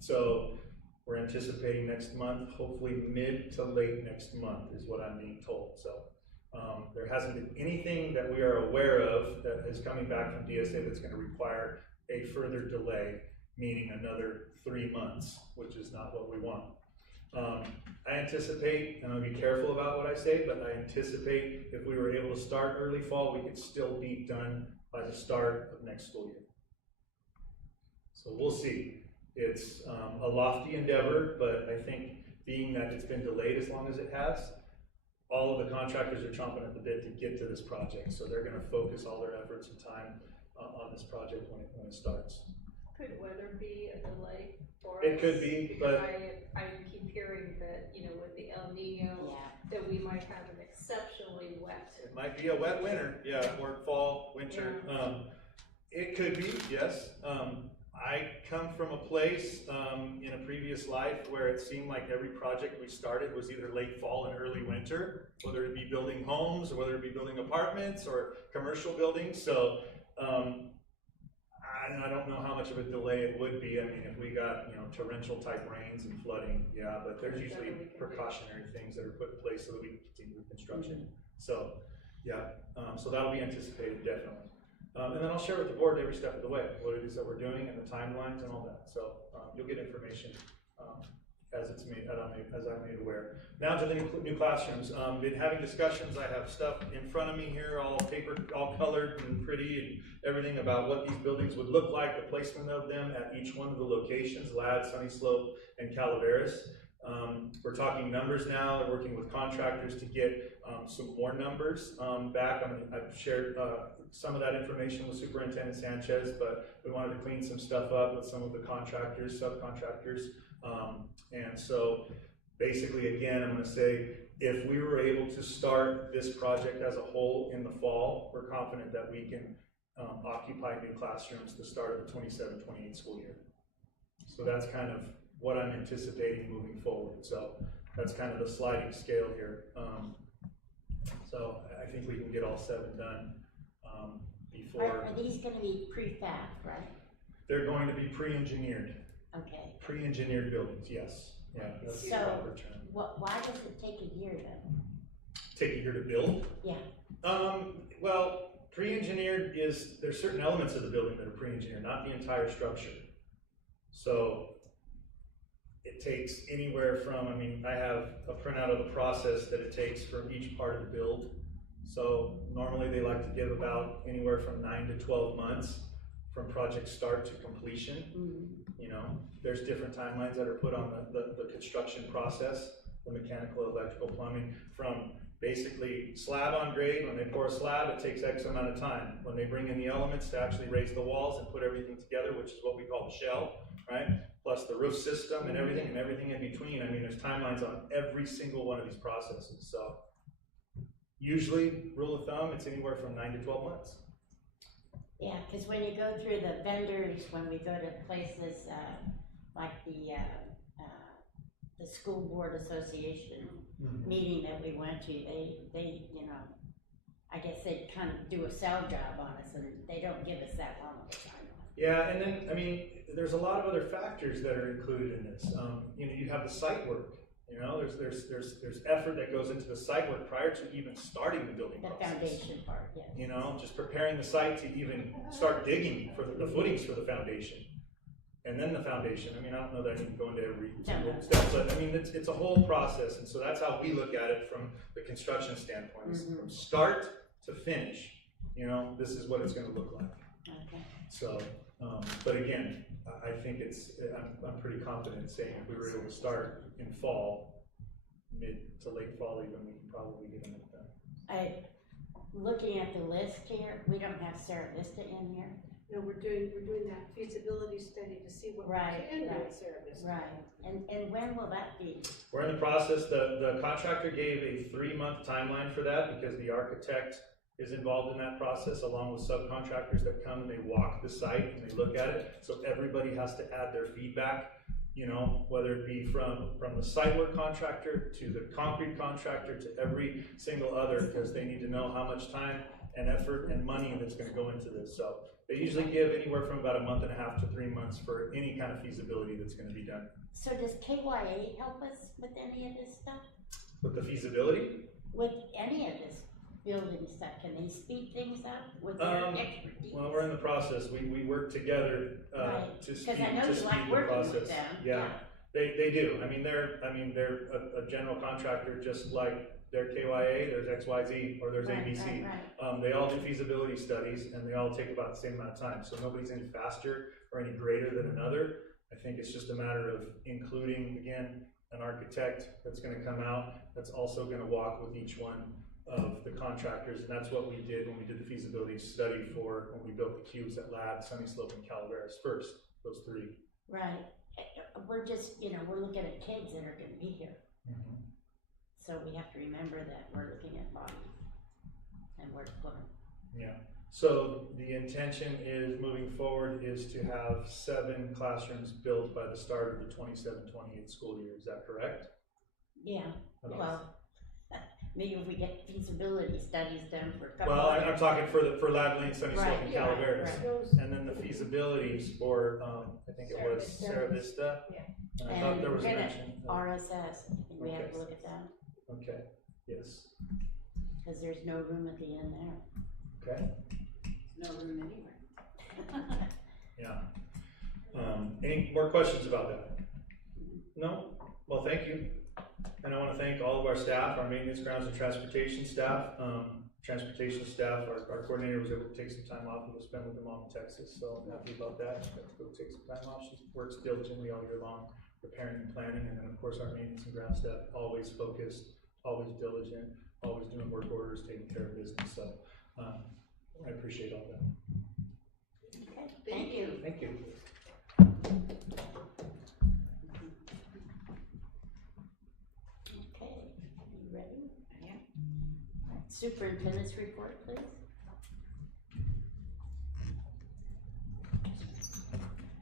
So we're anticipating next month, hopefully mid to late next month is what I'm being told. So there hasn't been anything that we are aware of that is coming back from DSA that's going to require a further delay, meaning another 3 months, which is not what we want. I anticipate, and I'll be careful about what I say, but I anticipate if we were able to start early fall, we could still be done by the start of next school year. So we'll see. It's a lofty endeavor, but I think being that it's been delayed as long as it has, all of the contractors are chomping at the bit to get to this project. So they're going to focus all their efforts and time on this project when it starts. Could weather be a delay for us? It could be, Because but I keep hearing that, with the El Nino, that we might have an exceptionally wet. it might be a wet winter, or fall, winter. It could be, yes. I come from a place in a previous life where it seemed like every project we started was either late fall and early winter, whether it be building homes or whether it be building apartments or commercial buildings. So I don't know how much of a delay it would be. I mean, if we got, torrential type rains and flooding, but there's usually precautionary things that are put in place so that we can continue with construction. So, so that'll be anticipated, definitely. And then I'll share with the board every step of the way, what it is that we're doing and the timelines and all that. So you'll get information as I'm made aware. Now to the new classrooms. Been having discussions. I have stuff in front of me here, all paper, all colored and pretty, and everything about what these buildings would look like, the placement of them at each one of the locations, Ladd, Sunny Slope, and Calaveras. We're talking numbers now. We're working with contractors to get some more numbers back. I've shared some of that information with Superintendent Sanchez, but we wanted to clean some stuff up with some of the contractors, subcontractors. And so basically, again, I'm going to say, if we were able to start this project as a whole in the fall, we're confident that we can occupy new classrooms to start the 27-28 school year. So that's kind of what I'm anticipating moving forward. So that's kind of the sliding scale here. So I think we can get all 7 done before. Are these going to be prefab, right? They're going to be pre-engineered. Okay. Pre-engineered buildings, yes. Yeah, that's the proper term. Why does it take a year then? Take a year to build? Yeah. Well, pre-engineered there's certain elements of the building that are pre-engineered, not the entire structure. So it takes anywhere from, I have a printout of the process that it takes for each part of the build. So normally they like to give about anywhere from 9 to 12 months from project start to completion. There's different timelines that are put on the construction process, the mechanical, electrical, plumbing, from basically slab on grade. When they pour a slab, it takes X amount of time. When they bring in the elements to actually raise the walls and put everything together, which is what we call the shell, right? Plus the roof system and everything in between. There's timelines on every single one of these processes. So usually, rule of thumb, it's anywhere from 9 to 12 months. Yeah, because when you go through the vendors, when we go to places like the school board association meeting that we went to, they I guess they kind of do a sell job on us, and they don't give us that long of a timeline. Yeah, and then there's a lot of other factors that are included in this. You have the site work, You know, there's effort that goes into the site work prior to even starting the building The process. foundation part, yes. You know, just preparing the site to even start digging for the footings for the foundation. And then the foundation, I mean, I don't know that I need to go into every single step, but I mean, it's a whole process, and so that's how we look at it from the construction standpoint. Is from start to finish, you know, this is what it's gonna look like. Okay. So, but again, I think I'm pretty confident saying if we were able to start in fall, mid to late fall even, we can probably get them done. Looking at the list here, we don't have Sarah Vista in here. No, we're doing that feasibility study to see what we Right, can do right, at Sarah Vista. Right, and when will that be? We're in the process, the contractor gave a 3-month timeline for that because the architect is involved in that process along with subcontractors that come and they walk the site and they look at it. So everybody has to add their feedback, you know, whether it be from the site work contractor to the concrete contractor to every single other, because they need to know how much time and effort and money that's gonna go into this. So they usually give anywhere from about 1.5 to 3 months for any kind of feasibility that's gonna be done. So does KYA help us with any of this stuff? With the feasibility, With any of this building stuff, can they speed things up with their expertise? well, we're in the process. We work together Right. to speed, Because I know to you speed like the working with process. them. Yeah, they do. I mean, they're a general contractor just like their KYA, there's XYZ, or there's Right, ABC. right. They all do feasibility studies and they all take about the same amount of time. So nobody's any faster or any greater than another. I think it's just a matter of including, again, an architect that's gonna come out, that's also gonna walk with each one of the contractors, and that's what we did when we did the feasibility study for when we built the cubes at Ladd, Sunny Slope, and Calaveras first, those 3. Right. We're just, you know, we're looking at kids that are gonna be here. So we have to remember that we're looking at bodies and we're looking. Yeah, so the intention is, moving forward, is to have 7 classrooms built by the start of the 27-28 school year, is that correct? Yeah, Okay. well, maybe if we get feasibility studies done for a couple. Well, of I'm talking for Ladd Lane, Sunny Slope, Right, and yeah, Calaveras. right. Those, And then the feasibilities for, I think it Sarah was Vista. Sarah Vista. Yeah. And I thought And there was we're gonna- mention. RSS, I think we have Okay. to look at that, Okay, yes, because there's no room at the end there. okay, No room anywhere. yeah. Any more questions about that? No? Well, thank you. And I want to thank all of our staff, our maintenance, grounds, and transportation staff. Transportation staff, our coordinator was able to take some time off, and we'll spend with her mom in Texas, so I'm happy about that. She got to go take some time off. She works diligently all year long, preparing and planning, and then of course our maintenance and ground staff, always focused, always diligent, always doing work orders, taking care of business, so, I appreciate all that. Okay, thank you. Thank you. Okay, you ready? Yeah. Superintendent's report, please.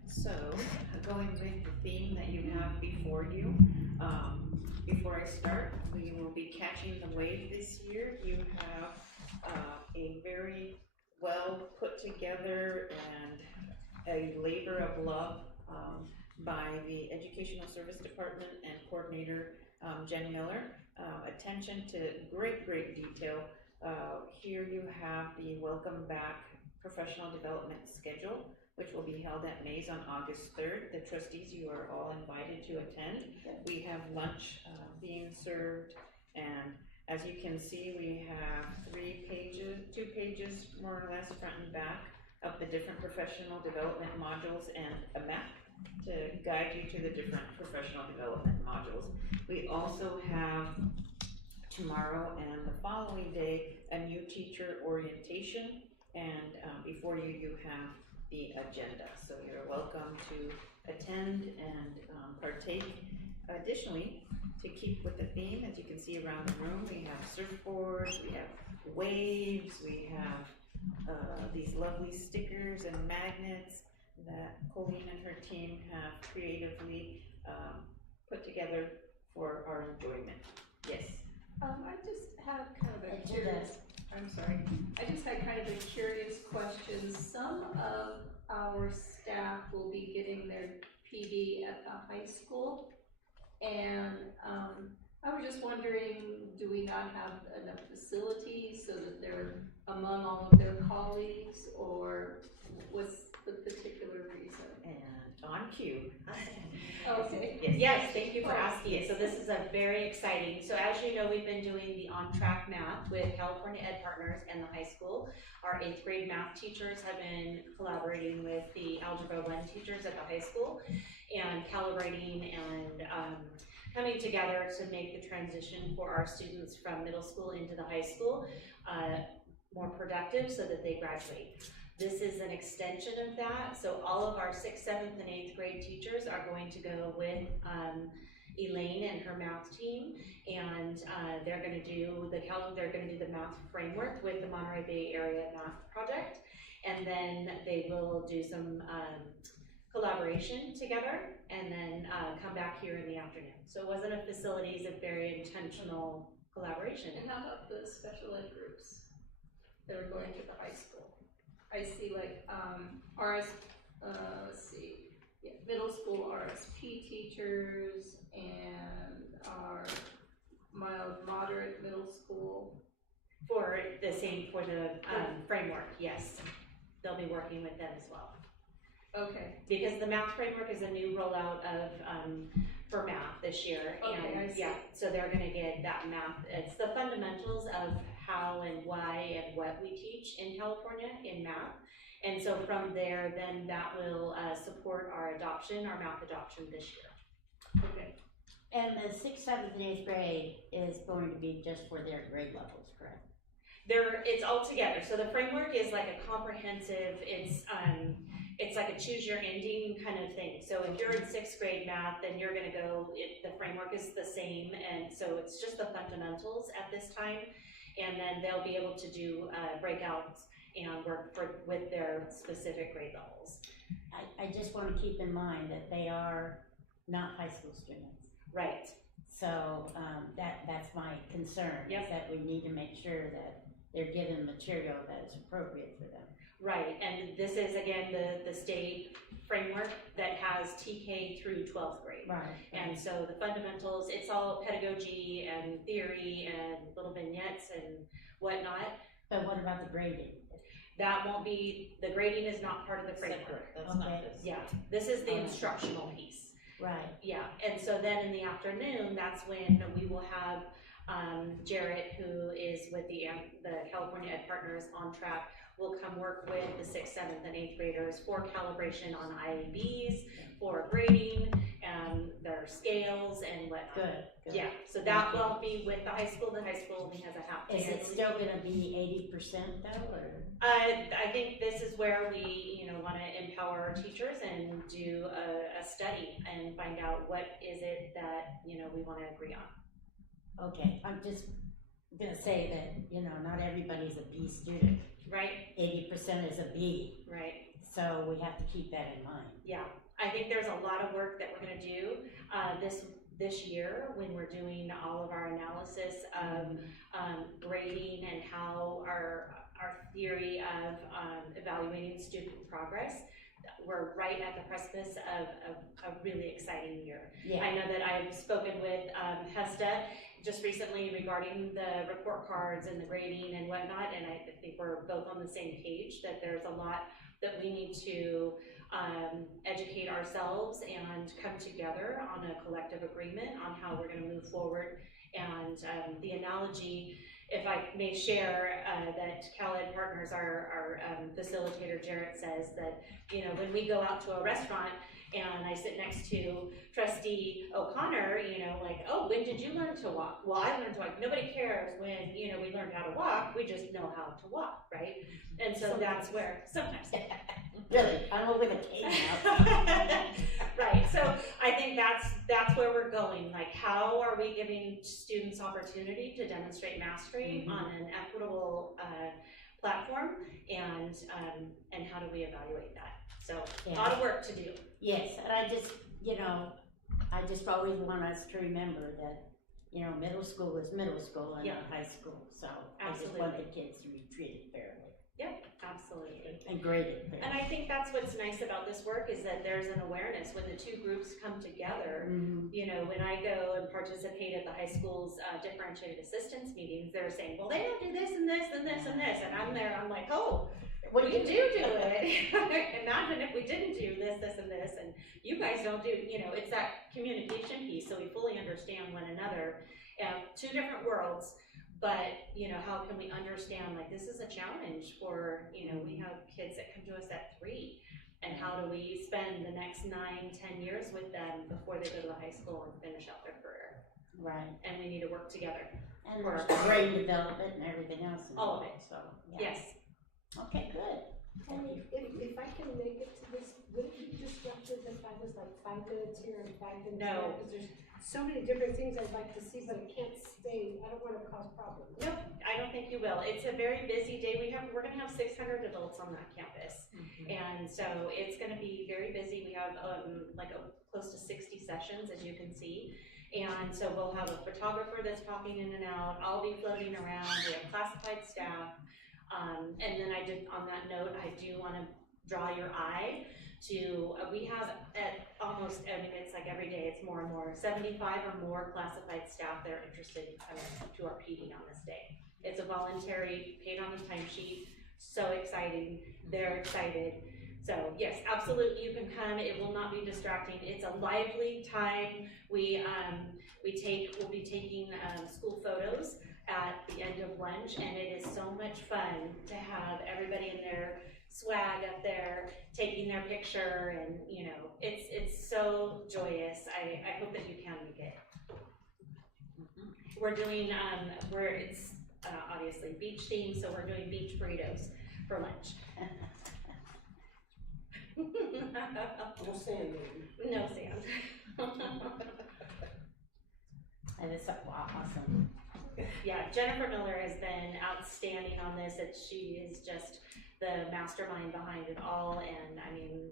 So, going with the theme that you have before you, before I start, we will be catching the wave this year. You have a very well put together and a labor of love by the Educational Service Department and Coordinator Jen Miller. Attention to great detail. Here you have the Welcome Back Professional Development Schedule, which will be held at Mays on August 3rd. The trustees, you are all invited to attend. We have lunch being served, and as you can see, we have 2 pages more or less front and back of the different professional development modules and a map to guide you to the different professional development modules. We also have tomorrow and the following day a new teacher orientation, and before you have the agenda, so you're welcome to attend and partake. Additionally, to keep with the theme, as you can see around the room, we have surfboards, we have waves, we have these lovely stickers and magnets that Colleen and her team have creatively put together for our enjoyment. Yes. I just have kind of a It curious, does. I'm sorry, I just had kind of a curious question. Some of our staff will be getting their PD at the high school, and just wondering, do we not have enough facilities so that they're among all of their colleagues, or what's the particular reason? And on cue. Okay. Yes, thank you for asking. So this is a very exciting, so as you know, we've been doing the on-track math with California Ed Partners and the high school. Our 8th grade math teachers have been collaborating with the Algebra 1 teachers at the high school and calibrating and coming together to make the transition for our students from middle school into the high school more productive so that they graduate. This is an extension of that, so all of our 6th, 7th, and 8th grade teachers are going to go with Elaine and her math team, and they're going to do the math framework with the Monterey Bay Area Math Project, and then they will do some collaboration together, and then come back here in the afternoon. So it wasn't a facilities, a very intentional collaboration. And how about the special ed groups that are going to the high school? I see like, let's see, yeah, middle school RSP teachers and our mild moderate middle school. For the framework, yes. They'll be working with them as well. Okay, Because the math framework is a new rollout of, for math this year. Okay, And I see. yeah, so they're gonna get that math, it's the fundamentals of how and why and what we teach in California in math. And so from there, then that will support our math adoption this year. okay. And the 6th, 7th, and 8th grade is going to be just for their grade levels, correct? It's all together. So the framework is like a comprehensive, it's like a choose your ending kind of thing. So if you're in 6th grade math, then you're gonna go, the framework is the same, and so it's just the fundamentals at this time. And then they'll be able to do breakouts and work with their specific grade levels. I just want to keep in mind that they are not high school students. Right. So, that's my concern, is that we need to make sure that they're given material that is appropriate for them. Right, and this is again the state framework that has TK through 12th grade. Right. And so the fundamentals, it's all pedagogy and theory and little vignettes and whatnot. But what about the grading? That won't be, the grading is not part of the framework. Separate, that's not Okay. this. Yeah, this is the Alright. instructional piece. Right. Yeah, and so then in the afternoon, that's when we will have Jarrett, who is with the California Ed Partners on track, will come work with the 6th, 7th, and 8th graders for calibration on IABs, for grading, their scales and whatnot. Good. Yeah, so that won't be with the high school only has a half day. Is it still gonna be 80% though, or? I think this is where we, wanna empower our teachers and do a study and find out what is it that, we wanna agree on. Okay, I'm just gonna say that, not everybody's a B student. Right, 80% is a B, right. so we have to keep that in mind. Yeah, I think there's a lot of work that we're gonna do this year when we're doing all of our analysis of grading and how our theory of evaluating student progress. We're right at the precipice of a really exciting year. Yeah. I know that I've spoken with HESTA just recently regarding the report cards and the grading and whatnot, and I think we're both on the same page that there's a lot that we need to educate ourselves and come together on a collective agreement on how we're going to move forward. And the analogy, if I may share, that Cal Ed Partners, our facilitator Jarrett, says that, when we go out to a restaurant and I sit next to Trustee O'Connor, like, oh, when did you learn to walk? Well, I learned to walk. Nobody cares when, we learned how to walk. We just know how to walk, right? And so that's where, sometimes. Really, I'm over the cane now. Right, so I think that's where we're going. Like, how are we giving students opportunity to demonstrate mastery on an equitable platform, and how do we evaluate that? So a lot of work to do. Yes, and I just always want us to remember that, middle school is middle school and Yeah. not high school, so I just Absolutely. want the kids to be treated fairly. Yep, absolutely. And great. And I think that's what's nice about this work is that there's an awareness when the two groups come together. You know, when I go and participate at the high school's differentiated assistance meetings, they're saying, well, they don't do this and this and this and this. And I'm there, I'm like, oh, we do it. Imagine if we didn't do this, this, and this, and you guys don't do, you know, it's that communication piece, so we fully understand one another. Two different worlds, but, you know, how can we understand, like, this is a challenge for, you know, we have kids that come to us at 3, and how do we spend the next 9, 10 years with them before they go to the high school and finish out their career? Right. And we need to work together. And there's brain development and everything else. All of it. So, yeah. Yes. Okay, good. And if I can make it to this, would it be disruptive if I was like 5 minutes here and 5 minutes there? No. Because there's so many different things I'd like to see, but I can't stay, I don't wanna cause problems. Nope, I don't think you will. It's a very busy day. We're gonna have 600 adults on that campus. And so it's gonna be very busy. We have close to 60 sessions, as you can see. And so we'll have a photographer that's popping in and out. I'll be floating around. We have classified staff. And then on that note, I do wanna draw your eye to, we have at almost, I mean, it's like every day, it's more and more, 75 or more classified staff that are interested in coming to our PD on this day. It's a voluntary, paid on the timesheet, so exciting, they're excited. So yes, absolutely, you can come, it will not be distracting, it's a lively time. We'll be taking school photos at the end of lunch, and it is so much fun to have everybody in their swag up there taking their picture, and you know, it's so joyous. I hope that you can make it. We're doing it's obviously beach themed, so we're doing beach burritos for lunch. No sand, baby. No sand. And it's awesome. Yeah, Jennifer Miller has been outstanding on this. She is just the mastermind behind it all, and I mean,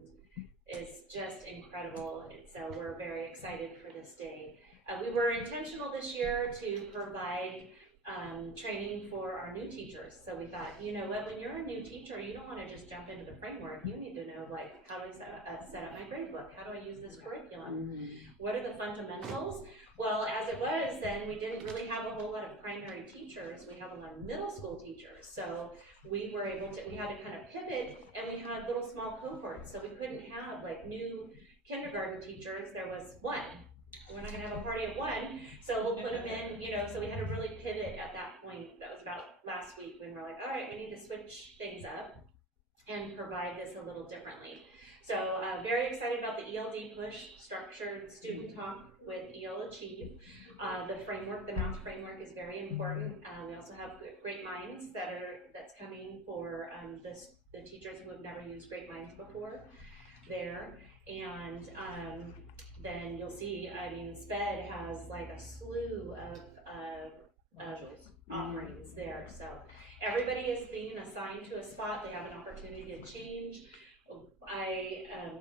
it's just incredible. So we're very excited for this day. We were intentional this year to provide training for our new teachers. So we thought, you know what, when you're a new teacher, you don't want to just jump into the framework. You need to know, like, how do I set up my grade book? How do I use this curriculum? What are the fundamentals? Well, as it was then, we didn't really have a whole lot of primary teachers. We have a lot of middle school teachers. So we had to kind of pivot, and we had little small cohorts. So we couldn't have like new kindergarten teachers. There was one. We're not gonna have a party of one, so we'll put them in, you know, so we had to really pivot at that point. That was about last week when we're like, all right, we need to switch things up and provide this a little differently. So very excited about the ELD push, structured student talk with EL Achieve. The framework, the math framework is very important. We also have Great Minds that's coming for the teachers who have never used Great Minds before there. And then you'll see, I mean, SPED has like a slew of offerings there. So everybody is being assigned to a spot. They have an opportunity to change.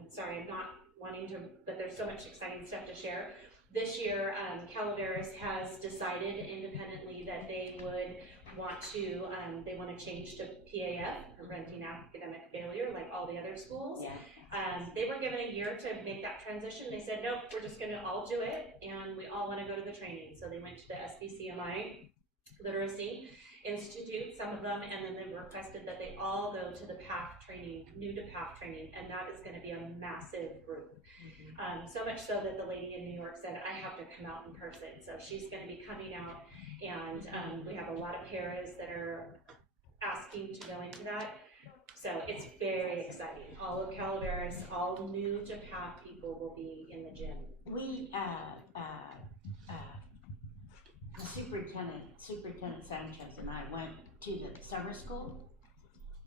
Sorry, I'm not wanting to, but there's so much exciting stuff to share. This year, Calaveras has decided independently that they would want to, change to PAF, preventing academic failure, like all the other schools. Yeah. They were given a year to make that transition. They said, nope, we're just gonna all do it, and we all wanna go to the training. So they went to the SBCMI Literacy Institute, some of them, and then they requested that they all go to the PAF training, new to PAF training, and that is gonna be a massive group. So much so that the lady in New York said, I have to come out in person. So she's gonna be coming out, and we have a lot of paras that are asking to go into that. So it's very exciting. All of Calaveras, all new to PAF people will be in the gym. We, the Superintendent Sanchez and I went to the summer school.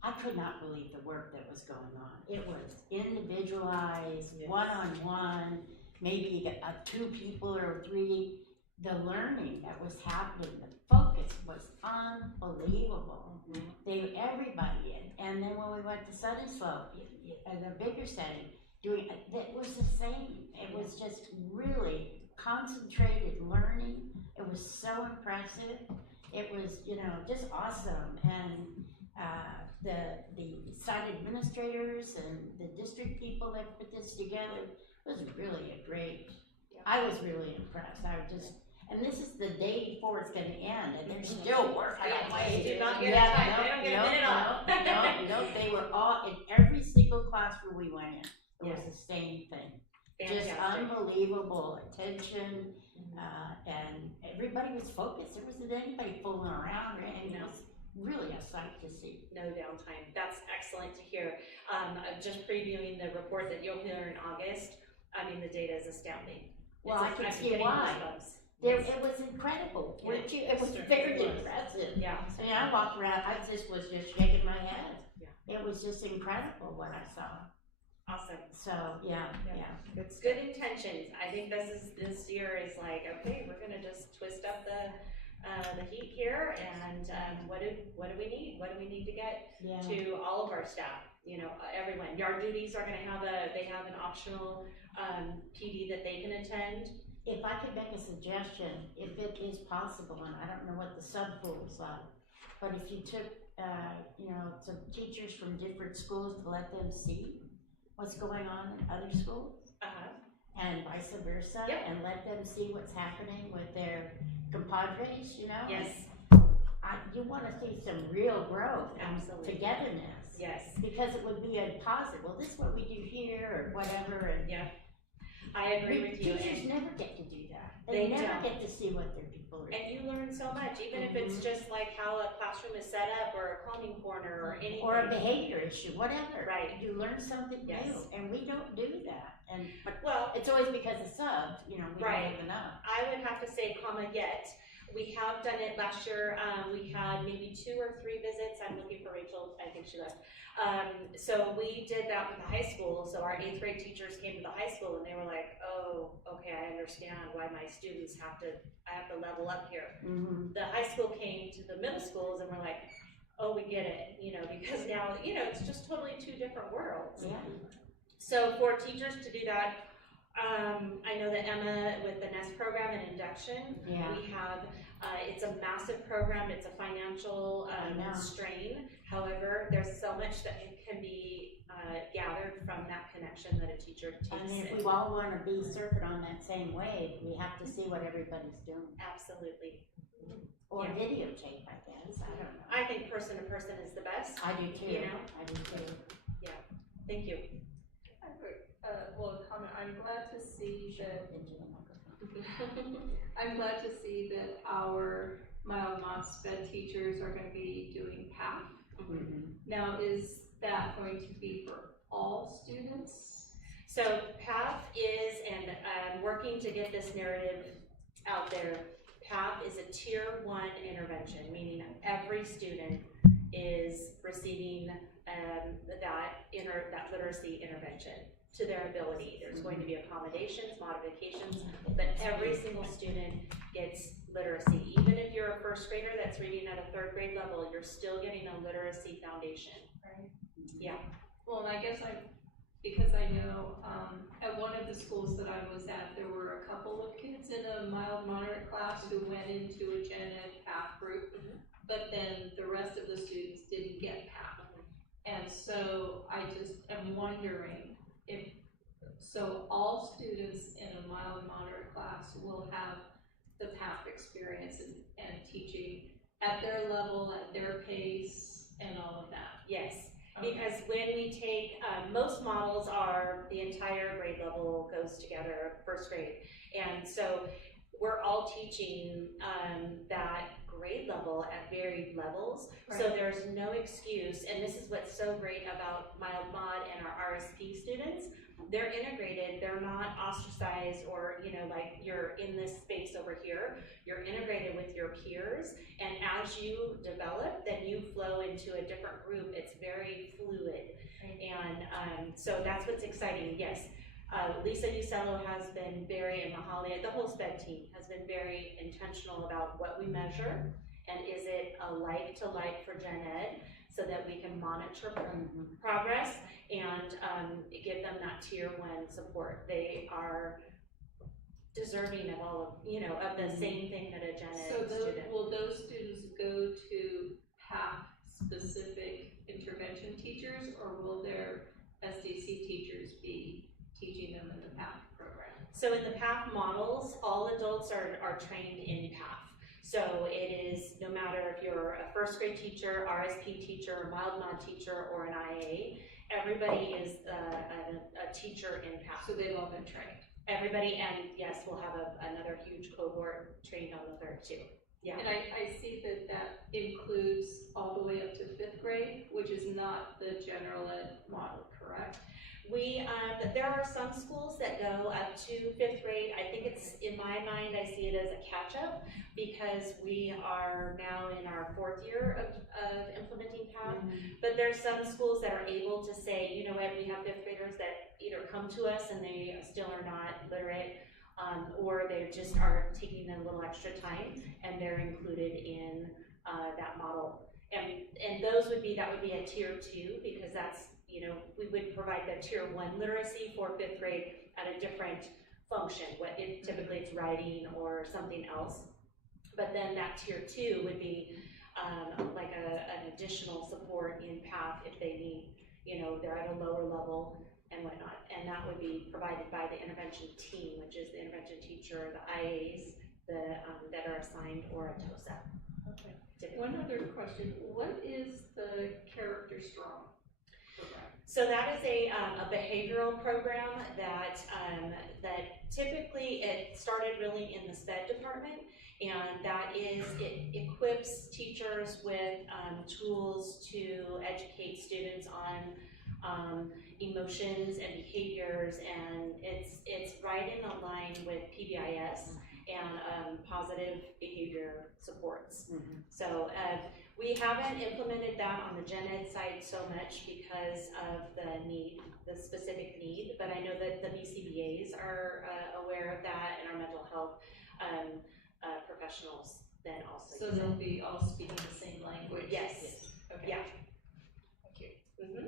I could not believe the work that was going on. It was individualized, one-on-one, maybe you get 2 people or 3. The learning that was happening, the focus was unbelievable. Everybody in. And then when we went to Sunday Slope, in a bigger setting, it was the same. It was just really concentrated learning. It was so impressive. It was, just awesome. And the site administrators and the district people that put this together. It was really a great, I was really impressed. And this is the day before it's gonna end, and they're still working away. They do not get a time, they don't get a minute off. No, they were all, in every single classroom we went in, it was the same thing. Just Fantastic. unbelievable attention, and everybody was focused. There wasn't anybody fooling around or anything. It was really a sight to see. No downtime. That's excellent to hear. Just previewing the report that you'll hear in August, I mean, the data is astounding. Well, I can I'm see getting why. goosebumps. It was incredible, weren't you? It was very impressive. Yeah. I mean, I walked around, I just was just shaking my head. It was just incredible what I saw. Awesome. So, yeah. It's good intentions. I think this year is like, okay, we're gonna just twist up the heat here, and what do we need? What do we need to get Yeah. to all of our staff? You know, everyone. Yard duties are gonna have an optional PD that they can attend. If I could make a suggestion, if it is possible, and I don't know what the sub-pool is like, but if you took, some teachers from different schools to let them see what's going on in other schools, and vice versa, Yep. and let them see what's happening with their compadres, Yes, you wanna see some real growth and Absolutely. togetherness. yes. Because it would be a positive, well, this is what we do here, or whatever, and I agree with you. teachers never get to do that. They They never don't. get to see what their people are doing. And you learn so much, even if it's just like how a classroom is set up, or a calming corner, or anything. Or a behavior issue, whatever. Right. You learn something Yes. new, and we don't do that. And Well, it's always because of subs, we don't Right. even know. I would have to say, yet. We have done it last year. We had maybe 2 or 3 visits. I'm looking for Rachel. I think she left. So we did that with the high school. So our 8th grade teachers came to the high school, and they were like, "Oh, okay, I understand why my students I have to level up here." Mm-hmm. The high school came to the middle schools, and we're like, "Oh, we get it," because now, it's just totally 2 different worlds. Yeah. So for teachers to do that, I know that Emma with the NEST program and induction, Yeah. we have, it's a massive program, it's a financial I know. strain. However, there's so much that can be gathered from that connection that a teacher takes I mean, if in. we all wanna be surfing on that same wave, we have to see what everybody's doing. Absolutely. Or Yeah. videotape, I guess, I don't know. I think person to person is the best. I do too. You know? I do too. Thank you. I have a comment. I'm glad to see that Into the microphone. I'm glad to see that our mild mod sped teachers are gonna be doing PAF. Mhm. Now, is that going to be for all students? So PAF is, and I'm working to get this narrative out there, PAF is a tier 1 intervention, meaning every student is receiving that literacy intervention to their ability. There's going to be accommodations, modifications, but every single student gets literacy. Even if you're a 1st grader that's reading at a 3rd grade level, you're still getting a literacy foundation. Right. Yeah. Well, and I guess because I know, at one of the schools that I was at, there were a couple of kids in a mild moderate class who went into a Gen Ed PAF group, but then the rest of the students didn't get PAF. And so I just am wondering so all students in a mild moderate class will have the PAF experience and teaching at their level, at their pace, and all of that. Yes. Okay. Because when we take, most models are the entire grade level goes together, 1st grade. And so we're all teaching that grade level at varied levels. So Right. there's no excuse, and this is what's so great about mild mod and our RSP students. They're integrated, they're not ostracized or, like you're in this space over here. You're integrated with your peers, and as you develop, then you flow into a different group. It's very fluid. And so that's what's exciting, yes. Lisa Ucello has been and Mahalia, the whole SPED team has been very intentional about what we measure, and is it a like to like for Gen Ed, so that we can monitor progress and give them that tier 1 support. They are deserving of all of, of the same thing that a Gen Ed So student. will those students go to PAF specific intervention teachers, or will their SDC teachers be teaching them in the PATH program? So in the PATH models, all adults are trained in PATH. So it is, no matter if you're a first grade teacher, RSP teacher, mild mod teacher, or an IA, everybody is a teacher in PATH. So they've all been trained. Everybody, and yes, we'll have another huge cohort trained on the third too. Yeah. And I see that includes all the way up to 5th grade, which is not the general ed model, correct? There are some schools that go up to 5th grade. I think it's, in my mind, I see it as a catch-up because we are now in our 4th year of implementing PATH. But there's some schools that are able to say, you know what, we have 5th graders that either come to us and they still are not literate, or they just are taking a little extra time and they're included in that model. And that would be a tier 2 because that's, you know, we would provide the tier 1 literacy for 5th grade at a different function. Typically it's writing or something else. But then that tier 2 would be like an additional support in PATH if they need, you know, they're at a lower level and whatnot. And that would be provided by the intervention team, which is the intervention teacher, the IAs that are assigned, or a TOSA. Okay. One other question, what is the Character Strong program? So that is a behavioral program that typically it started really in the SPED department, and that is, it equips teachers with tools to educate students on emotions and behaviors, and it's right in the line with PBIS and positive behavior supports. So we haven't implemented that on the gen ed side so much because of the specific need, but I know that the BCBAs are aware of that, and our mental health professionals then also. So they'll be all speaking the same language? Yes. Okay. Yeah. Thank you.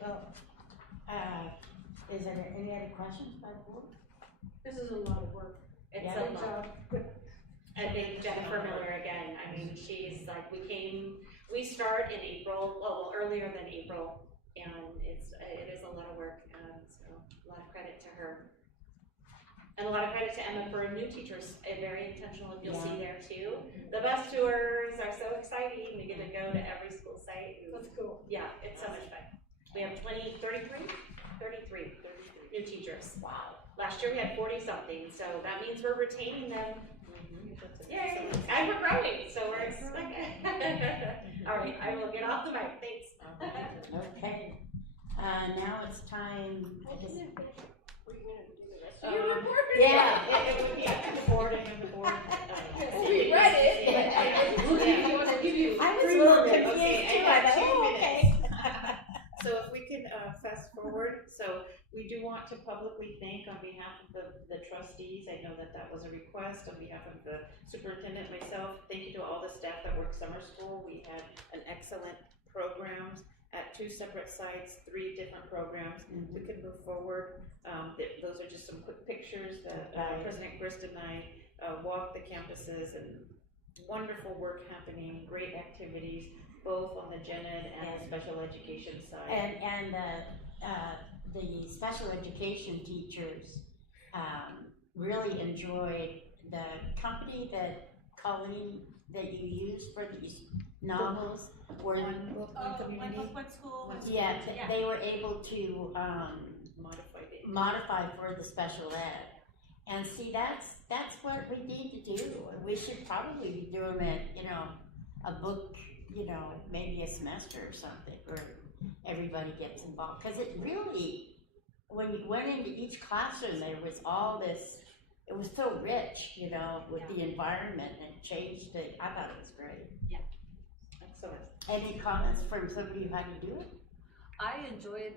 Well, is there any other questions by the board? This is a lot of work. It's Yeah. a lot. I think Jennifer Miller again, I mean, she's like, we start in April, well, earlier than April, and it is a lot of work, so a lot of credit to her. And a lot of credit to Emma for new teachers, very intentional, if you'll see there too. The bus tours are so exciting, we get to go to every school site. That's cool. Yeah, it's so much fun. We have 33 new teachers. Wow. Last year we had 40-something, so that means we're retaining them. Yay, and we're growing, so we're excited. All right, I will get off the mic, thanks. Okay, now it's time. Were you gonna do the rest of of your your report? Yeah. It would be up to the board, and the board. We read it. We'll give you I was a three little more confused minutes. too. I thought, oh, okay. So if we can fast forward, so we do want to publicly thank on behalf of the trustees, I know that was a request, on behalf of the superintendent, myself, thank you to all the staff that worked summer school. We had an excellent programs at 2 separate sites, 3 different programs. We can move forward. Those are just some quick pictures that President Grist and I walked the campuses, and wonderful work happening, great activities, both on the gen ed and the special education side. And the special education teachers really enjoyed the company that Colleen, that you used for these novels. Were What school? yeah, they were able to modify for the special ed. And see, that's what we need to do. We should probably be doing it, you know, a book, you know, maybe a semester or something, where everybody gets involved. Because it really, when you went into each classroom, there was all this, it was so rich, you know, with the environment, and changed it. I thought it was great. Excellent. Any comments from somebody who had to do it? I enjoyed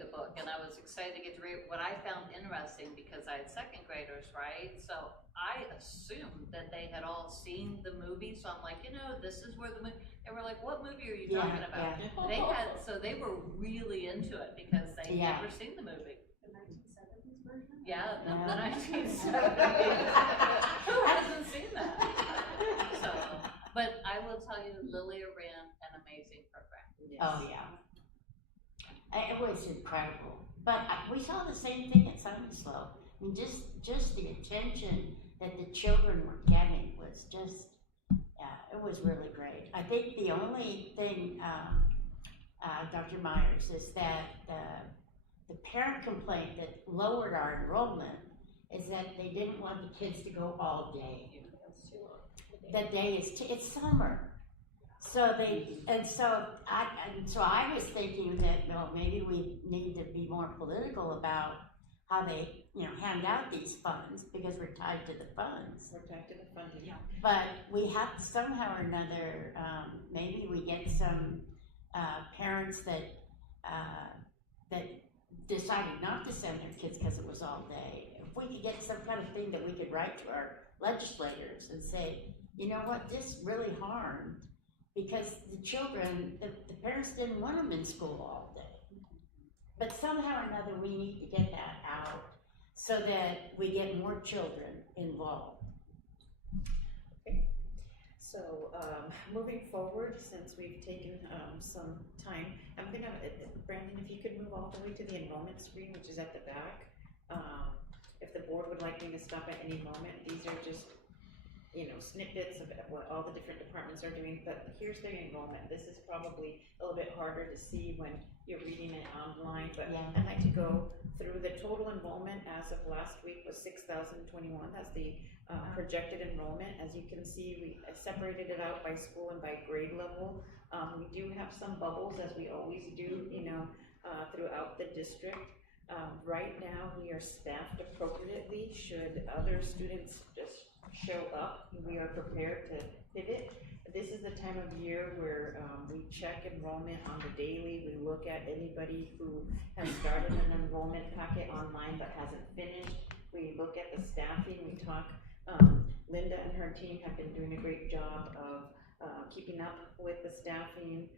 the book, and I was excited to get to read what I found interesting, because I had second graders, right? So I assumed that they had all seen the movie, so I'm like, you know, this is where the movie, they were like, what movie are you talking about? Yeah. So they were really into it because they'd never seen the movie. The 1970s version? Yeah, the 1970s. Who hasn't seen that? So, but will tell you, Lilia ran an amazing program. Oh, yeah. It was incredible. But we saw the same thing at Sunday Slope. I mean, just the attention that the children were getting was just, it was really great. I think the only thing, Dr. Myers, is that the parent complaint that lowered our enrollment is that they didn't want the kids to go all day. That day is, it's summer. So I was thinking that, well, maybe we need to be more political about how they, hand out these funds, because we're tied to the funds. We're tied to the funding. Yeah. But we have to somehow or another, maybe we get some, parents that decided not to send their kids because it was all day. If we could get some kind of thing that we could write to our legislators and say, you know what, this really harmed, because the children, the parents didn't want them in school all day. But somehow or another, we need to get that out so that we get more children involved. Okay. So, moving forward, since we've taken some time, I'm gonna, Brandon, if you could move all the way to the enrollment screen, which is at the back. If the board would like me to stop at any moment, these are just, snippets of what all the different departments are doing, but here's their enrollment. This is probably a little bit harder to see when you're reading it online, but Yeah. I'd like to go through the total enrollment as of last week was 6,021. That's the projected enrollment. As you can see, we separated it out by school and by grade level. We do have some bubbles, as we always do, throughout the district. Right now, we are staffed appropriately. Should other students just show up, we are prepared to pivot. This is the time of year where we check enrollment on the daily. We look at anybody who has started an enrollment packet online but hasn't finished. We look at the staffing. We talk, Linda and her team have been doing a great job of keeping up with the staffing.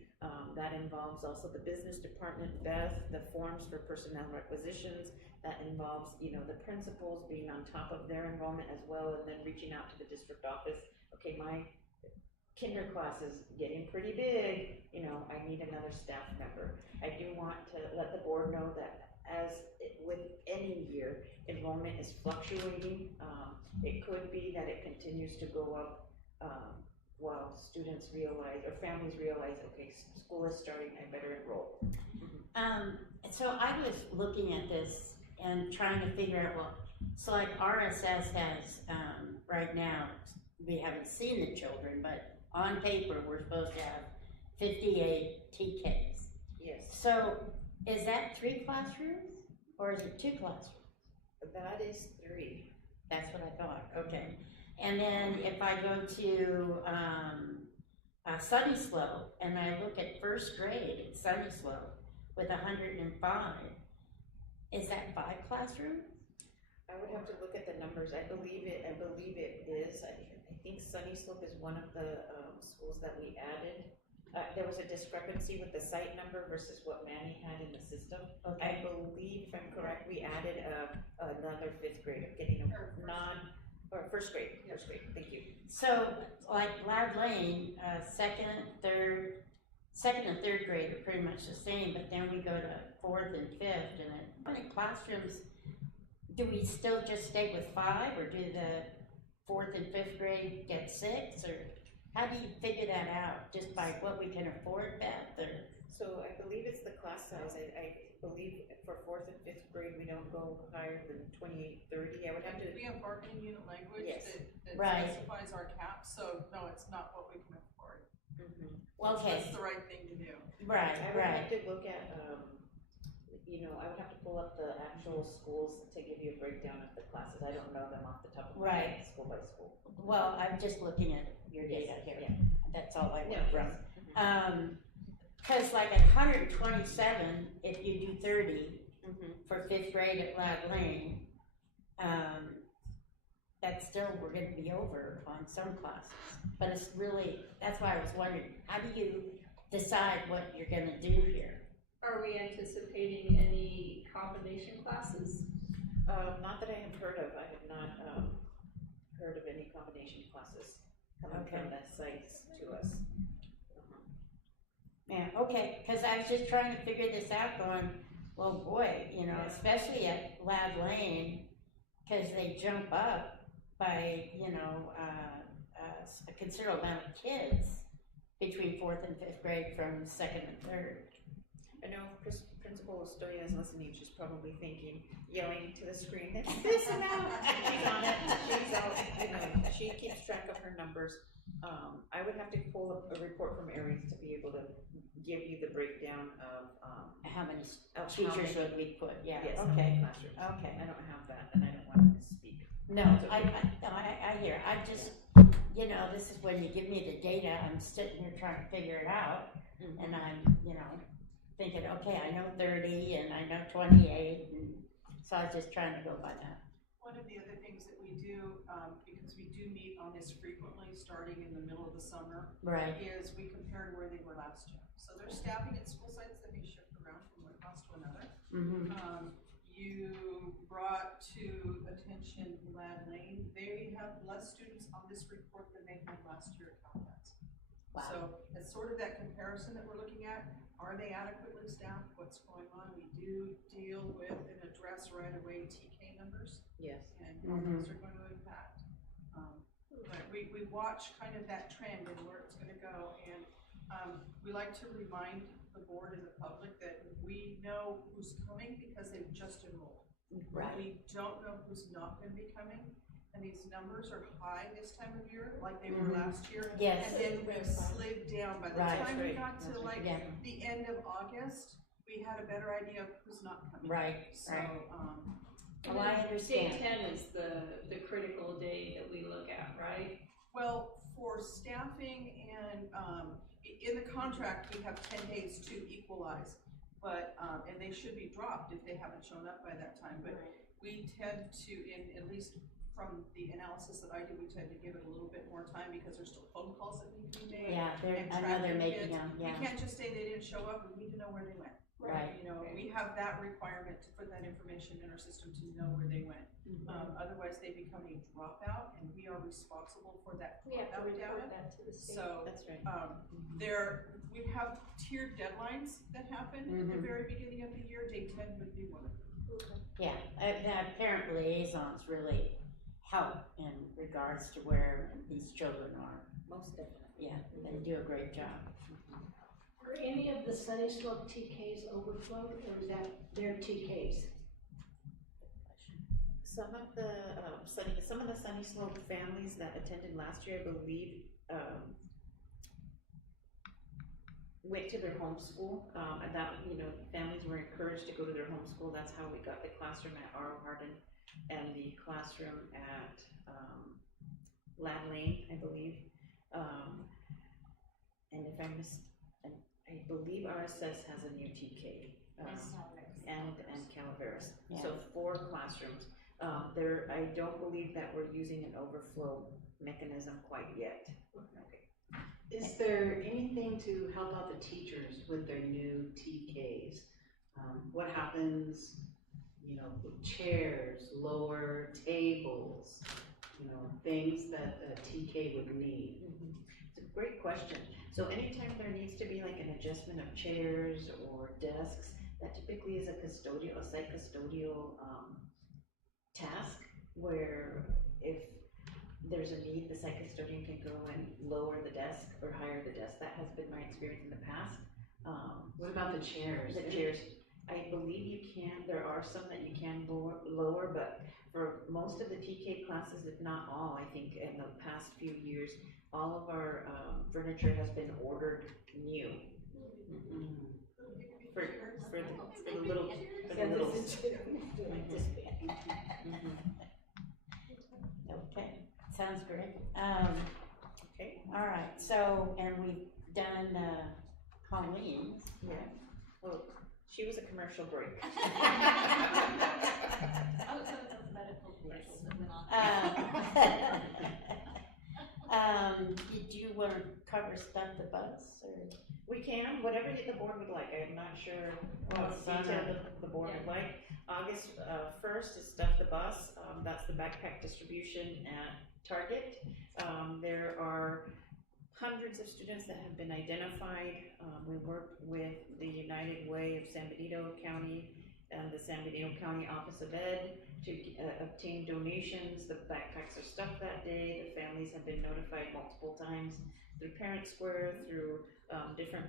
That involves also the business department, Beth, the forms for personnel requisitions. That involves, the principals being on top of their enrollment as well, and then reaching out to the district office. Okay, my kinder class is getting pretty big, I need another staff member. I do want to let the board know that with any year, enrollment is fluctuating. It could be that it continues to go up while students realize, or families realize, okay, school is starting, I better enroll. So I was looking at this and trying to figure out, so like RSS has, right now, we haven't seen the children, but on paper, we're supposed to have 58 TKs. Yes. So is that 3 classrooms or is it 2 classrooms? That is 3. That's what I thought, okay. And then if I go to Sunny Slope and I look at first grade at Sunny Slope with 105, is that 5 classrooms? I would have to look at the numbers. I believe it is. I think Sunny Slope is one of the schools that we added. There was a discrepancy with the site number versus what Manny had in the system. Okay. I believe, if I'm correct, we added another 5th grader, getting a first grade, thank you. So, like Loud Lane, second and third grade are pretty much the same, but then we go to 4th and 5th, and how many classrooms, do we still just stay with 5, or do the 4th and 5th grade get 6, or how do you figure that out? Just by what we can afford, Beth, or? So I believe it's the class size. I believe for 4th and 5th grade, we don't go higher than 28, 30. I would have to. We have bargaining unit language Yes. that Right. specifies our cap, so no, it's not what we can afford. Well, okay, That's the right thing to do. right, I would have to look at, I would have to pull up the actual schools to give you a breakdown of the classes. I don't know them off the top of my head, school by school. Well, I'm just looking at your data here. Yeah. That's all I Yeah, went from. Cause like at 127, if you do 30 for 5th grade at Loud Lane, that's still, we're gonna be over on some classes. But it's really, that's why I was wondering, how do you decide what you're gonna do here? Are we anticipating any combination classes? Not that I have heard of. I have not heard of any combination classes coming from the sites to us. Yeah, okay, cause I was just trying to figure this out going, well, boy, you know, especially at Lad Lane, cause they jump up by, you know, a considerable amount of kids between 4th and 5th grade from 2nd and 3rd. I know Principal Estoya is listening, she's probably thinking, yelling to the screen, it's this amount. She's on it, she's out, you know, she keeps track of her numbers. I would have to pull up a report from Aries to be able to give you the breakdown of, How many of teachers how would we put, yeah, many, yes, how many okay, classrooms. okay. I don't have that, and I don't want to speak. No, It's I okay. hear, I just, you know, this is when you give me the data, I'm sitting here trying to figure it out, Mhm. and I'm, you know, thinking, okay, I know 30, and I know 28, and so I was just trying to go by that. One of the other things that we do, because we do meet on this frequently, starting in the middle of the summer, Right, is we compare where they were last year. So they're staffing at school sites that we shift around from one class to another. mm-hmm, You brought to attention Lad Lane, they have less students on this report than they had last year at Halifax. Wow. So it's sort of that comparison that we're looking at. Are they adequately staffed? What's going on? We do deal with and address right away TK numbers Yes. and how those are going to impact. But we watch kind of that trend and where it's gonna go, and we like to remind the board and the public that we know who's coming because they've just enrolled. right, We don't know who's not gonna be coming, and these numbers are high this time of year, like they were last year. yes, And then we've slid down. By the Right. time we Right. got to That's right. like yeah, the end of August, we had a better idea of who's not coming. right, So, right. And Well, I then understand. Day 10 is the critical day that we look at, right? well, for staffing and, in the contract, we have 10 days to equalize. But, and they should be dropped if they haven't shown up by that time, but we tend to, at least from the analysis that I do, we tend to give it a little bit more time because there's still phone calls that need to be made. Yeah, I know they're making them, We yeah, can't just say they didn't show up, we need to know where they went. right, You know, we have that requirement to put that information in our system to know where they went. Otherwise, they become a dropout, and we are responsible for that We have to dropout report data. that to the state. So, That's right. we have tiered deadlines that happen at the very beginning of the year, day 10 would be one of them. yeah, the parent liaisons really help in regards to where these children are, Most definitely. yeah, they do a great job. Are any of the Sunny Slope TKs overflowed, or is that their TKs? Some of the Sunny Slope families that attended last year, I believe, went to their homeschool. And that, you know, families were encouraged to go to their homeschool. That's how we got the classroom at R.O. Hardin and the classroom at Lad Lane, I believe. And if I missed, I believe RSS has a new TK. And Calaveras. Yeah. So 4 classrooms. I don't believe that we're using an overflow mechanism quite yet. Okay. Is there anything to help out the teachers with their new TKs? What happens, you know, with chairs, lower tables, you know, things that a TK would need? It's a great question. So anytime there needs to be like an adjustment of chairs or desks, that typically is a site custodial task, where if there's a need, the site custodian can go and lower the desk or higher the desk. That has been my experience in the past. What about the chairs? The chairs, I believe you can, there are some that you can lower, but for most of the TK classes, if not all, I think in the past few years, all of our furniture has been ordered new. For the little. Okay, sounds great. Okay. All right, so, and we've done, Colleen's. Yeah. Well, she was a commercial break. Did you want to cover Stuff the Bus, or? We can, whatever the board would like. I'm not sure what detail the board would like. August 1st is Stuff the Bus. That's the backpack distribution at Target. There are hundreds of students that have been identified. We worked with the United Way of San Benito County and the San Benito County Office of Ed to obtain donations. The backpacks are stuffed that day. The families have been notified multiple times through Parent Square, through different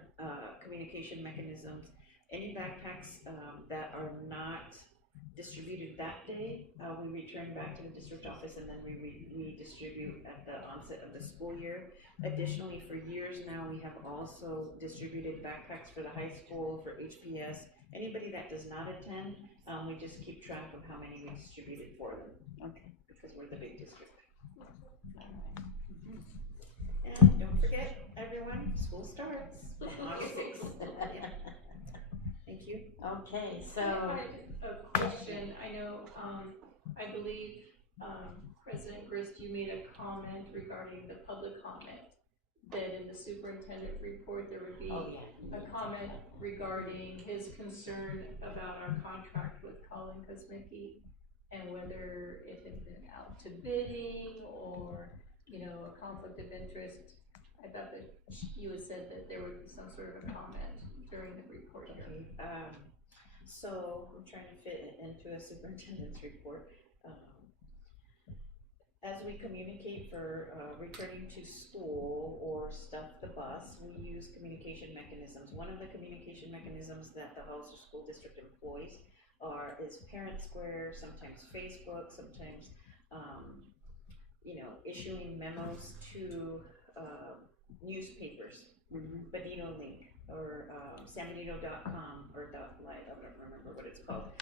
communication mechanisms. Any backpacks that are not distributed that day, we return back to the district office and then we redistribute at the onset of the school year. Additionally, for years now, we have also distributed backpacks for the high school, for HPS. Anybody that does not attend, we just keep track of how many we distributed for them. Okay. Because we're the big district. And don't forget, everyone, school starts August 6th. Yeah. Thank you. Okay, so, I have a question. I know, I believe, President Grist, you made a comment regarding the public comment, that in the superintendent report, there would be oh, yeah. a comment regarding his concern about our contract with Colin Kosmicki and whether it had been out to bidding or, you know, a conflict of interest. I thought that you had said that there would be some sort of a comment during the report here. Okay, so I'm trying to fit it into a superintendent's report. As we communicate for returning to school or stuff the bus, we use communication mechanisms. One of the communication mechanisms that the Hollister School District employs is Parent Square, sometimes Facebook, sometimes issuing memos to newspapers, Benito Link, or sanbenito.com or .live, I don't remember what it's called.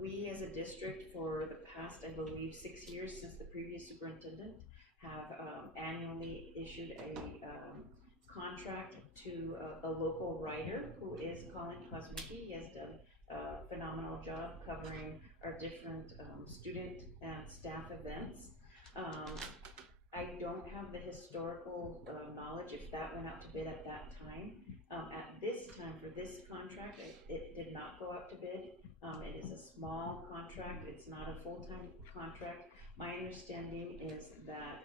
We as a district for the past, I believe, 6 years since the previous superintendent have annually issued a contract to a local writer who is Colin Kosmicki. He has done a phenomenal job covering our different student and staff events. I don't have the historical knowledge if that went out to bid at that time. At this time, for this contract, it did not go out to bid. It is a small contract, it's not a full-time contract. My understanding is that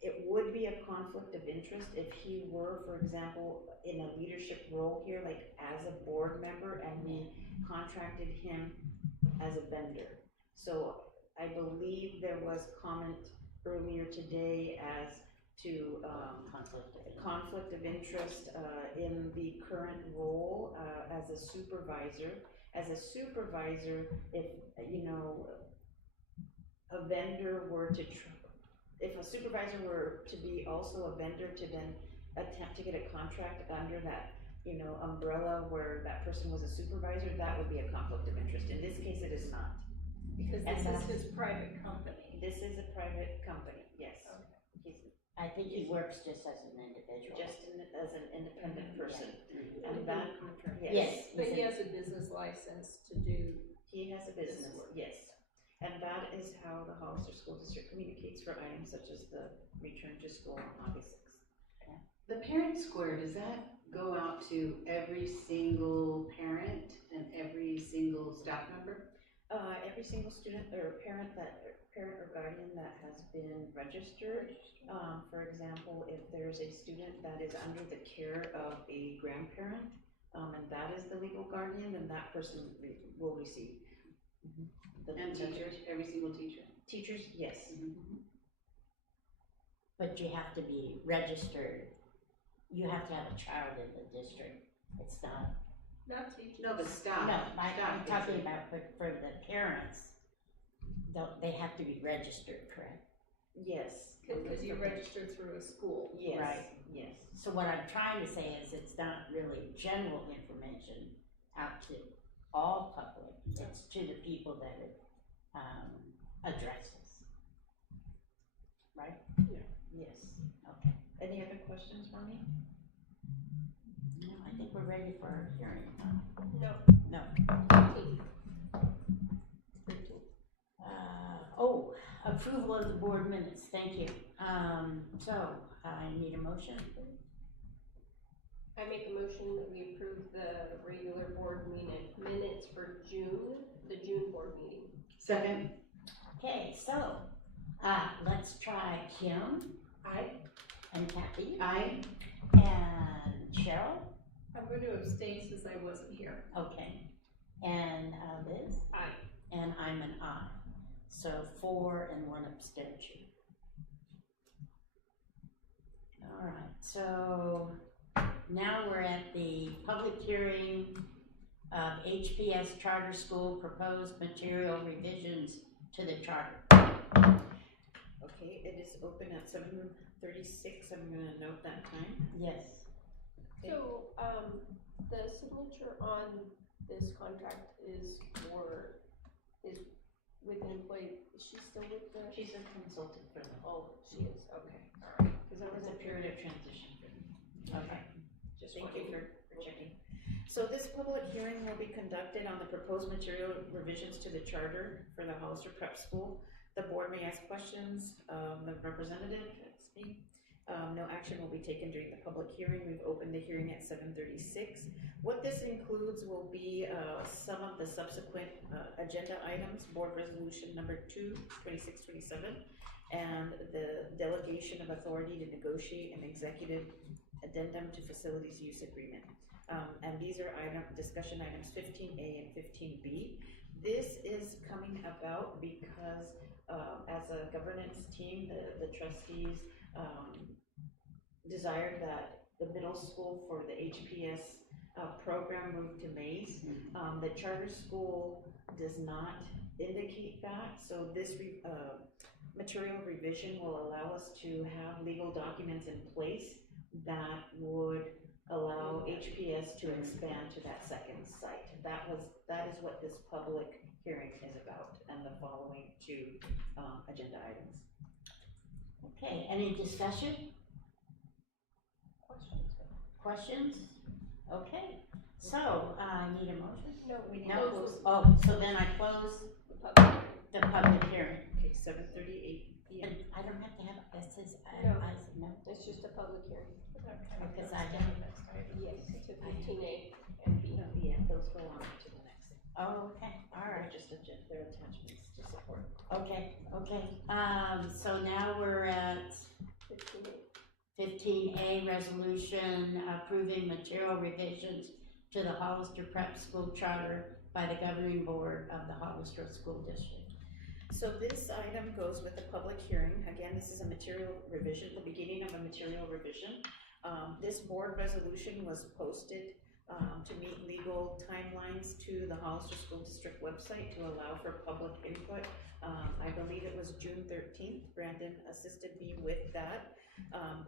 it would be a conflict of interest if he were, for example, in a leadership role here, like as a board member, and we contracted him as a vendor. So I believe there was comment earlier today as to conflict of interest in the current role as a supervisor. As a supervisor, if a vendor were to, if a supervisor were to be also a vendor to then attempt to get a contract under that umbrella where that person was a supervisor, that would be a conflict of interest. In this case, it is not. Because this is his private company. This is a private company, yes. I think he works just as an individual. As an independent person. Yeah. And that, Yes. But he has a business license to do. He has a business, yes. And that is how the Hollister School District communicates for items such as the return to school on August 6th. The Parent Square, does that go out to every single parent and every single staff member? Every single student or parent or guardian that has been registered. For example, if there's a student that is under the care of a grandparent, and that is the legal guardian, then that person will receive. And teachers, every single teacher? Teachers, yes. But you have to be registered. You have to have a child in the district. It's not. Not teachers. No, the staff. No, I'm Staff. talking about for the parents. They have to be registered, correct? Yes. Because you register through a school. Yes. Right. Yes. So what I'm trying to say is it's not really general information out to all public. It's to the people that it addresses. Right? Yeah. Yes. Okay. Any other questions for me? No, I think we're ready for our hearing. No. No. Approval of the board minutes, thank you. So I need a motion. I make a motion that we approve the regular board minutes for June, the June board meeting. Second. Okay, so let's try Kim. Aye. And Kathy? Aye. And Cheryl? I'm going to abstain since I wasn't here. Okay. And Liz? Aye. And I'm an aye. So 4 and 1 abstention. All right, so now we're at the public hearing of HPS Charter School proposed material revisions to the charter. Okay, it is open at 7:36. I'm gonna note that time. Yes. So, the signature on this contract is with an employee, is she still with the? She's a consultant for them. Oh, she is, okay, alright, cause I It's a wasn't period of transition for them. Okay. Just thank you for checking. So this public hearing will be conducted on the proposed material revisions to the charter for the Hollister Prep School. The board may ask questions of the representative, that's me. No action will be taken during the public hearing. We've opened the hearing at 7:36. What this includes will be some of the subsequent agenda items, board resolution number 2, 2627, and the delegation of authority to negotiate an executive addendum to facilities use agreement. And these are discussion items 15A and 15B. This is coming about because as a governance team, the trustees desired that the middle school for the HPS program move to Mays. The charter school does not indicate that, so this material revision will allow us to have legal documents in place that would allow HPS to expand to that second site. That is what this public hearing is about, and the following 2 agenda items. Okay, any discussion? Questions? Okay, so I need a motion. No, we need to No, close oh, so then I close the public hearing. the public hearing. Okay, 7:38 p.m. And I don't have to have, this is, No. no, It's just a public hearing. because I don't. Yes, to 15A and B. No, yeah, those go on to the next thing. Oh, okay, all They're right. just they're attachments to support. Okay, okay. So now we're at 15A. 15A resolution approving material revisions to the Hollister Prep School Charter by the governing board of the Hollister School District. So this item goes with the public hearing. Again, this is a material revision, the beginning of a material revision. This board resolution was posted to meet legal timelines to the Hollister School District website to allow for public input. I believe it was June 13th. Brandon assisted me with that.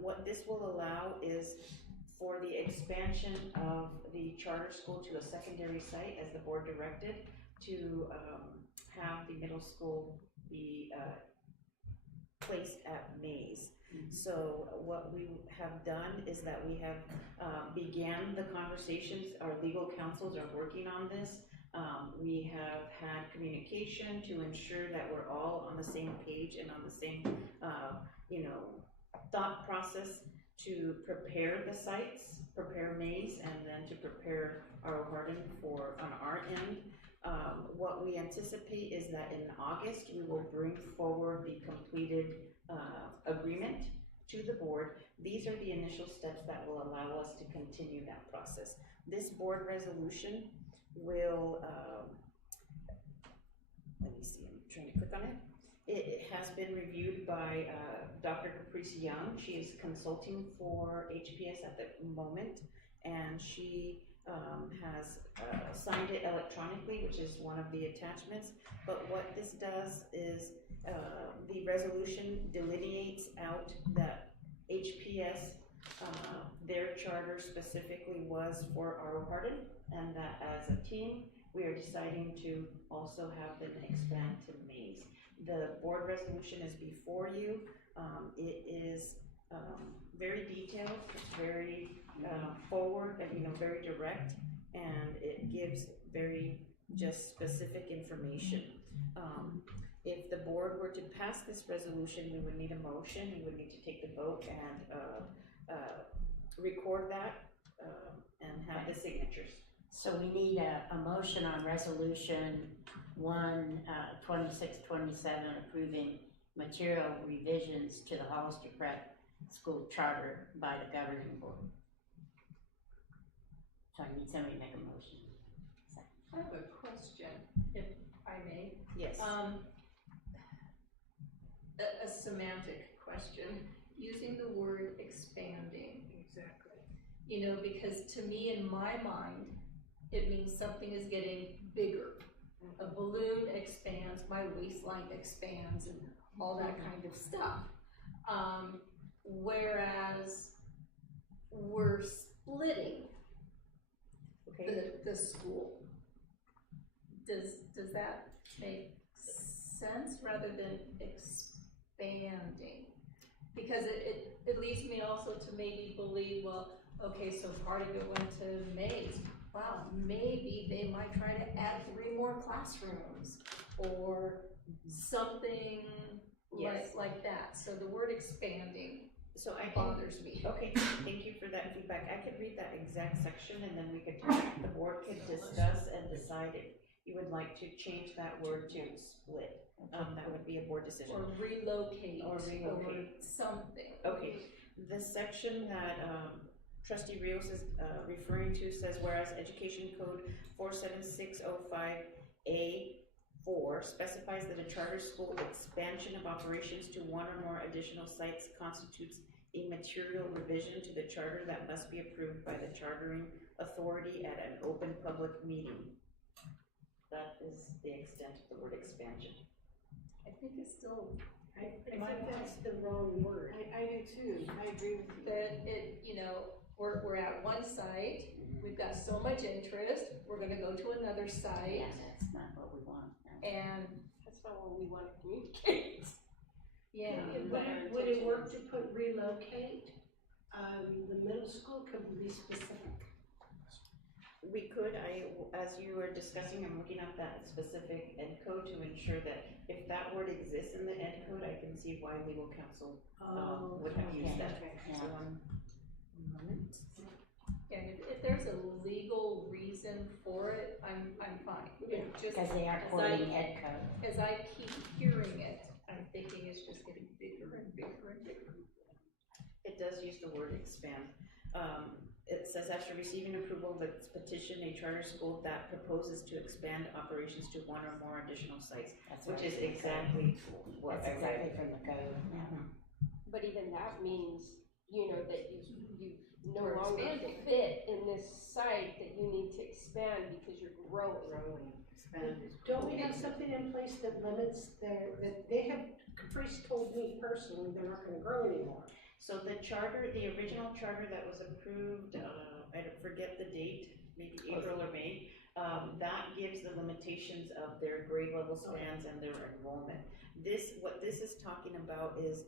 What this will allow is for the expansion of the charter school to a secondary site, as the board directed, to have the middle school be placed at Mays. So what we have done is that we have began the conversations. Our legal counsels are working on this. We have had communication to ensure that we're all on the same page and on the same, thought process to prepare the sites, prepare Mays, and then to prepare our Hardin on our end. What we anticipate is that in August, we will bring forward the completed agreement to the board. These are the initial steps that will allow us to continue that process. This board resolution will, let me see, I'm trying to click on it. It has been reviewed by Dr. Caprice Young. She is consulting for HPS at the moment, and she has signed it electronically, which is one of the attachments. But what this does is the resolution delineates out that HPS, their charter specifically was for our Hardin, and that as a team, we are deciding to also have them expand to Mays. The board resolution is before you. It is very detailed, it's very forward, and very direct, and it gives very just specific information. If the board were to pass this resolution, we would need a motion. We would need to take the vote and record that and have the signatures. So we need a motion on resolution 2627 approving material revisions to the Hollister Prep school charter by the governing board. So I need somebody to make a motion. I have a question, if I may. Yes. A semantic question, using the word expanding. Exactly. You know, because to me, in my mind, it means something is getting bigger. A balloon expands, my waistline expands, and all that kind of stuff. Whereas we're splitting the school. Does that make sense rather than expanding? Because it leads me also to maybe believe, well, okay, so part of it went to Mays. Wow, maybe they might try to add 3 more classrooms or something Yes. like that. So the word expanding So I can, bothers me. okay, thank you for that feedback. I could read that exact section and then we could, the board could discuss and decide if you would like to change that word to split. That would be a board decision. Or relocate. Or relocate. Or something. Okay, the section that, trustee Rios is, referring to says, whereas Education Code 47605A4 specifies that a charter school expansion of operations to 1 or more additional sites constitutes a material revision to the charter that must be approved by the chartering authority at an open public meeting. That is the extent of the word expansion. I think it's still, I think that's the wrong word. I do too, I agree with you. that it, you know, we're at one site, we've got so much interest, we're gonna go to another site, Yeah, that's not what we want. and, That's not what we want to communicate. yeah. Would it work to put relocate? The middle school could be specific. We could, as you were discussing, I'm looking up that specific ed code to ensure that if that word exists in the ed code, I can see why legal counsel, would have used that. Yeah. So, And if there's a legal reason for it, I'm fine. Yeah. Just Because they are as quoting I- ed code. As I keep hearing it, I'm thinking it's just getting bigger and bigger and bigger. it does use the word expand. It says after receiving approval of its petition, a charter school that proposes to expand operations to 1 or more additional sites, That's which right is from the code. exactly what That's I exactly read. from the code. But even that means, you know, that you no We're longer expanding. fit in this site, that you need to expand because you're growing. Don't we have something in place that limits that they have, Caprice told me personally, they're not gonna grow anymore. So the charter, the original charter that was approved, I forget the date, maybe April or May, that gives the limitations of their grade level spans and their enrollment. What this is talking about is,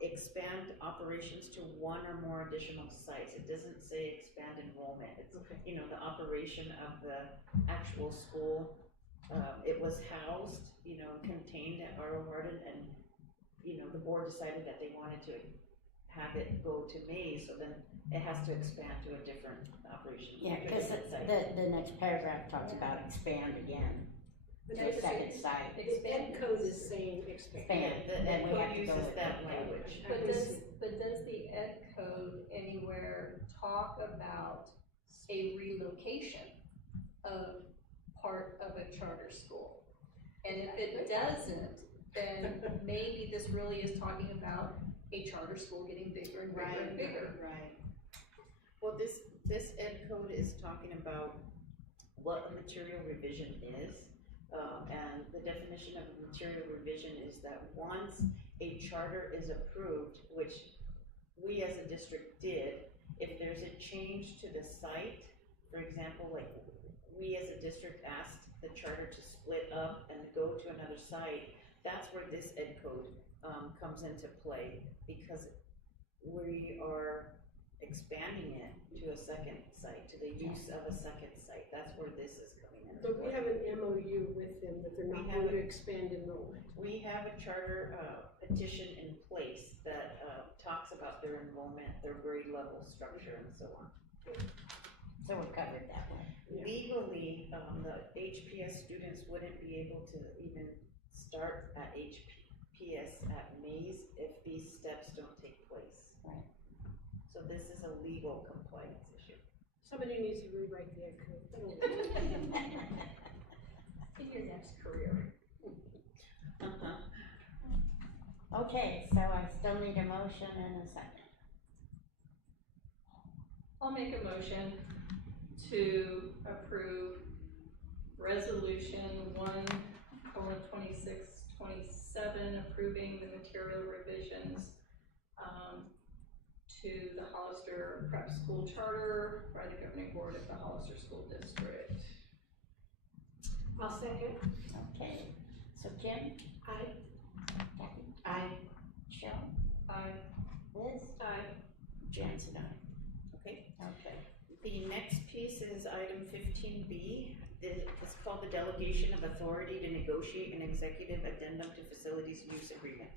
expand operations to 1 or more additional sites. It doesn't say expand enrollment. It's, you know, the operation of the actual school. It was housed, you know, contained at R.O. Hardin, and, you know, the board decided that they wanted to have it go to Mays, so then it has to expand to a different operation. Yeah, to a because different site. the next paragraph talks about expand again, But the second site. the ed code is saying expand. Expand, The and ed we have code to go uses with that it. language. But does the ed code anywhere talk about a relocation of part of a charter school? And if it doesn't, then maybe this really is talking about a charter school getting bigger and bigger and bigger. Right. Well, this ed code is talking about what a material revision is. And the definition of a material revision is that once a charter is approved, which we as a district did, if there's a change to the site, for example, like we as a district asked the charter to split up and go to another site, that's where this ed code comes into play, because we are expanding it to a second site, to the use of a second site. That's where this is coming into But we play. have an MOU with them that they're not We have going to it. expand enrollment. We have a charter petition in place that talks about their enrollment, their grade level structure, and so on. So we're covered that way. Yeah. Legally, the HPS students wouldn't be able to even start at HPS at Mays if these steps don't take place. legal compliance issue. Somebody needs to rewrite the ed code. In your next career. Okay, so I still need a motion and a second. I'll make a motion to approve resolution 1:2627, approving the material revisions, to the Hollister Prep School Charter by the governing board of the Hollister School District. I'll second. Okay, so Kim? Aye. Kathy? Aye. Cheryl? Aye. Liz? Aye. Jansen, aye. Okay. Okay. The next piece is item 15B. It's called the delegation of authority to negotiate an executive addendum to facilities use agreement.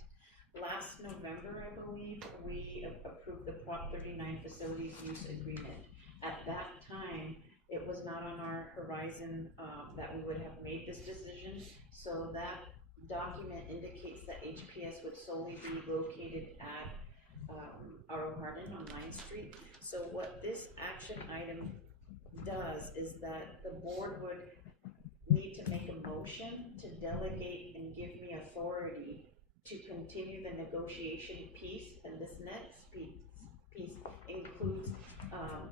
Last November, I believe, we approved the Prop 39 facilities use agreement. At that time, it was not on our horizon that we would have made this decision. So that document indicates that HPS would solely be located at our Hardin on 9th Street. So what this action item does is that the board would need to make a motion to delegate and give me authority to continue the negotiation piece, and this next piece includes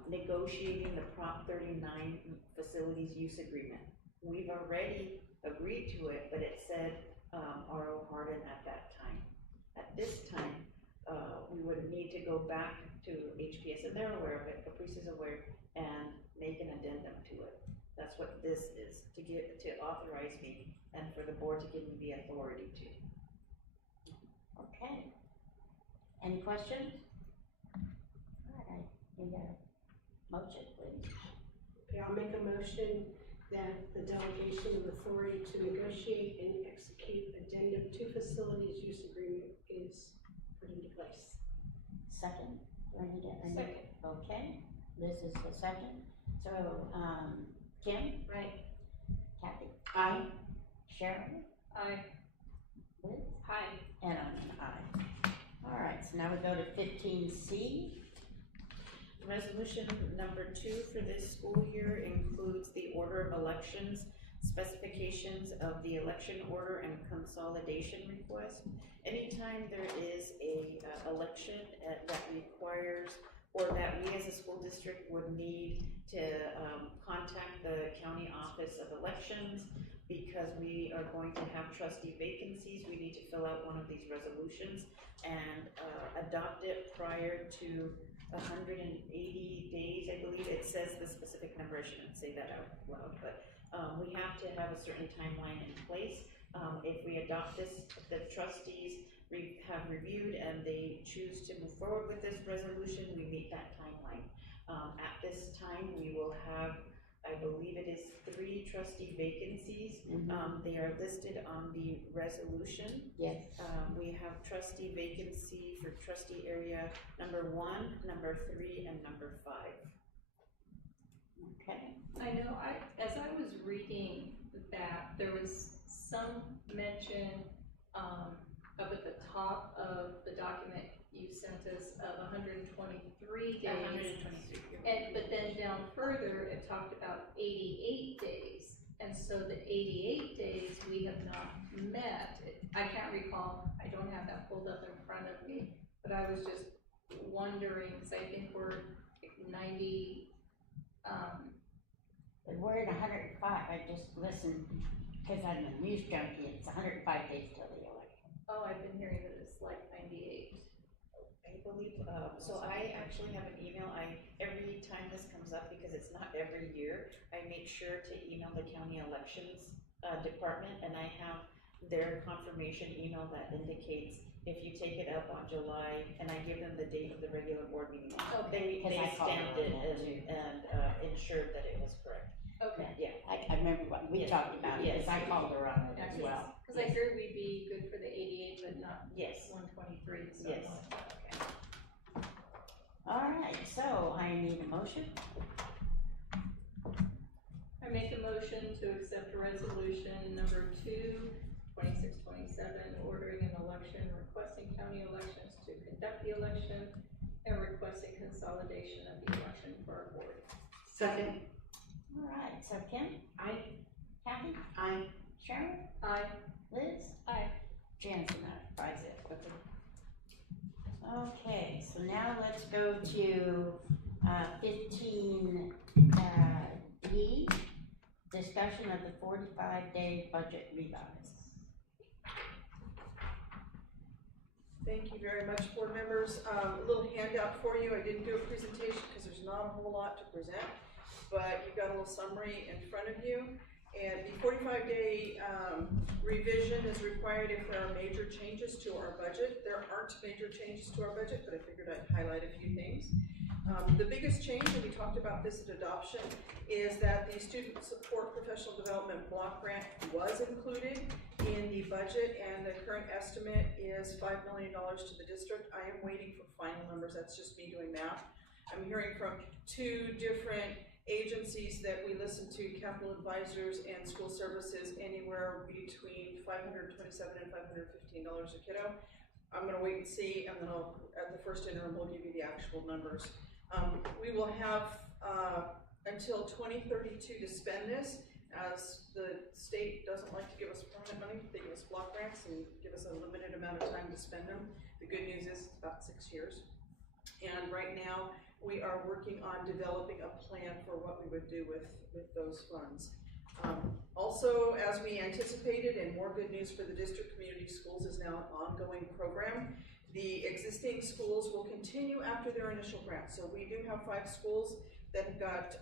negotiating the Prop 39 facilities use agreement. We've already agreed to it, but it said R.O. Hardin at that time. At this time, we would need to go back to HPS, and they're aware of it, Caprice is aware, and make an addendum to it. That's what this is, to authorize me and for the board to give me the authority to. Okay. Any questions? All right, you got a motion, please. Okay, I'll make a motion that the delegation of authority to negotiate and execute addendum to facilities use agreement is put into place. Second, do I need it? Second. Okay, this is the second. So, Kim? Right. Kathy? Aye. Sharon? Aye. Liz? Aye. And I'm an aye. All right, so now we go to 15C. Resolution number 2 for this school year includes the order of elections, specifications of the election order and consolidation request. Anytime there is a election that requires, or that we as a school district would need to contact the county office of elections, because we are going to have trustee vacancies, we need to fill out one of these resolutions and adopt it prior to 180 days, I believe. It says the specific number, I shouldn't say that out loud, but we have to have a certain timeline in place. If we adopt this, the trustees have reviewed and they choose to move forward with this resolution, we meet that timeline. At this time, we will have, I believe it is 3 trustee vacancies. They are listed on the resolution. Yes. We have trustee vacancy for trustee area number 1, number 3, and number 5. Okay. I know, as I was reading that, there was some mention, up at the top of the document you sent us of 123 days. 123. But then down further, it talked about 88 days. And so the 88 days we have not met. I can't recall, I don't have that pulled up in front of me, but I was just wondering, because I think we're 90, We're at 105, I just listened, because I'm a news junkie, it's 105 days till the election. oh, I've been hearing that it's like 98. I believe, so I actually have an email, every time this comes up, because it's not every year, I make sure to email the county elections department, and I have their confirmation email that indicates if you take it up on July, and I give them the date of the regular board meeting. Okay, They 'cause I called stamped her it on that too. and ensured that it was correct. Okay. Yeah. I remember what we Yes. talked about it, because Yes. I called her on it as well. Because I heard we'd be good for the 88, but not Yes. 123, so. Yes. Okay. All right, so I need a motion. I make a motion to accept resolution number 2, 2627, ordering an election, requesting county elections to conduct the election, and requesting consolidation of the election for our board. Second. All right, so Kim? Aye. Kathy? Aye. Sharon? Aye. Liz? Aye. Janice and I, 5-0. Okay, so now let's go to 15 D, discussion of the 45-day budget revise. Thank you very much, board members. A little handout for you. I didn't do a presentation because there's not a whole lot to present, but you've got a little summary in front of you. And the 45-day revision is required if there are major changes to our budget. There aren't major changes to our budget, but I figured I'd highlight a few things. The biggest change, and we talked about this at adoption, is that the Student Support Professional Development Block Grant was included in the budget, and the current estimate is $5 million to the district. I am waiting for final numbers. That's just me doing math. I'm hearing from two different agencies that we listen to, Capital Advisors and School Services, anywhere between $527 and $515 a kiddo. I'm gonna wait and see, and then at the first interim, we'll give you the actual numbers. We will have until 2032 to spend this, as the state doesn't like to give us permanent money. They give us block grants and give us a limited amount of time to spend them. The good news is it's about 6 years. And right now, we are working on developing a plan for what we would do with those funds. Also, as we anticipated, and more good news for the district, community schools is now an ongoing program. The existing schools will continue after their initial grant. So we do have 5 schools that have got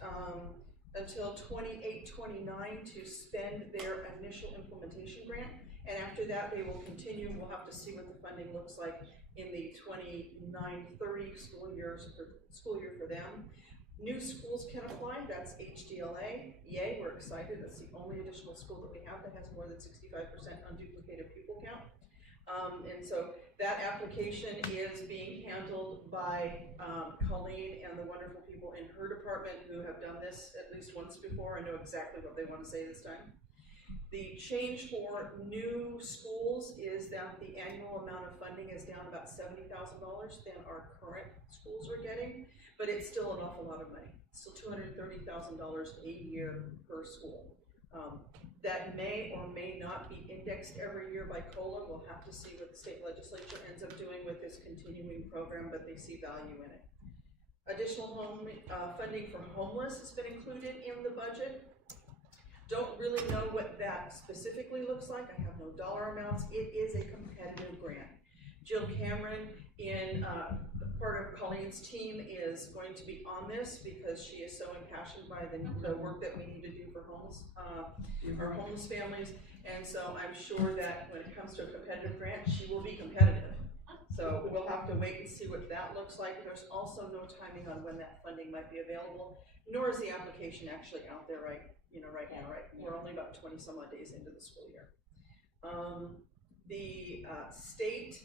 until 28-29 to spend their initial implementation grant. And after that, they will continue. We'll have to see what the funding looks like in the 29-30 school year for them. New schools can apply, that's HDLA. Yay, we're excited. That's the only additional school that we have that has more than 65% unduplicated pupil count. And so that application is being handled by Colleen and the wonderful people in her department who have done this at least once before and know exactly what they want to say this time. The change for new schools is that the annual amount of funding is down about $70,000 than our current schools are getting, but it's still an awful lot of money. It's still $230,000 a year per school. That may or may not be indexed every year by COLA. We'll have to see what the state legislature ends up doing with this continuing program, but they see value in it. Additional home funding for homeless has been included in the budget. Don't really know what that specifically looks like. I have no dollar amounts. It is a competitive grant. Jill Cameron, in part of Colleen's team, is going to be on this because she is so impassioned by the work that we need to do for our homeless families. And so I'm sure that when it comes to a competitive grant, she will be competitive. So we'll have to wait and see what that looks like. There's also no timing on when that funding might be available, nor is the application actually out there right now. We're only about 20 some odd days into the school year. The state,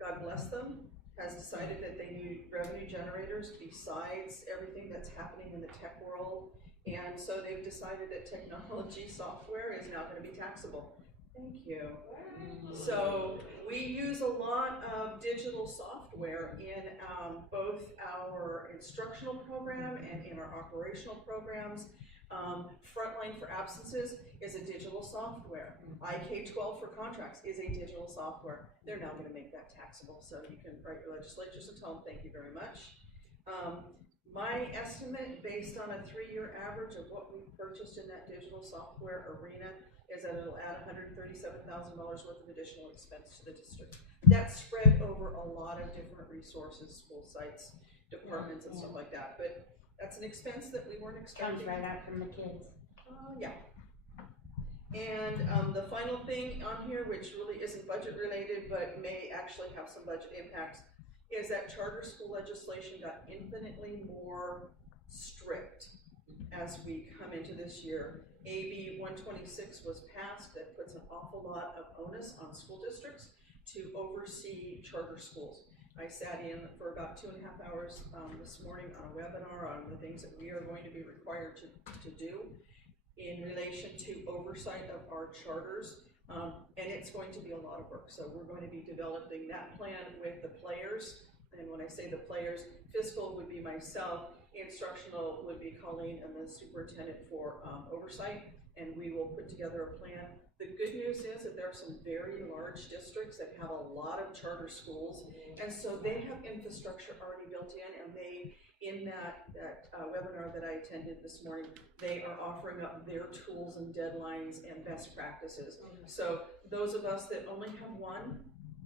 God bless them, has decided that they need revenue generators besides everything that's happening in the tech world. And so they've decided that technology software is now going to be taxable. Thank you. So we use a lot of digital software in both our instructional program and in our operational programs. Frontline for Absences is a digital software. IK-12 for contracts is a digital software. They're now going to make that taxable, so you can write your legislatures and tell them thank you very much. My estimate, based on a 3-year average of what we've purchased in that digital software arena, is that it'll add $137,000 worth of additional expense to the district. That's spread over a lot of different resources, school sites, departments, and stuff like that. But that's an expense that we weren't expecting. Comes right out from the kids. Yeah. And the final thing on here, which really isn't budget related, but may actually have some budget impacts, is that charter school legislation got infinitely more strict as we come into this year. AB 126 was passed that puts an awful lot of onus on school districts to oversee charter schools. I sat in for about 2.5 hours this morning on a webinar on the things that we are going to be required to do in relation to oversight of our charters, and it's going to be a lot of work. So we're going to be developing that plan with the players And when I say the players, fiscal would be myself, instructional would be Colleen, and the superintendent for oversight, and we will put together a plan. The good news is that there are some very large districts that have a lot of charter schools, and so they have infrastructure already built in, and they, in that webinar that I attended this morning, they are offering up their tools and deadlines and best practices. So those of us that only have one,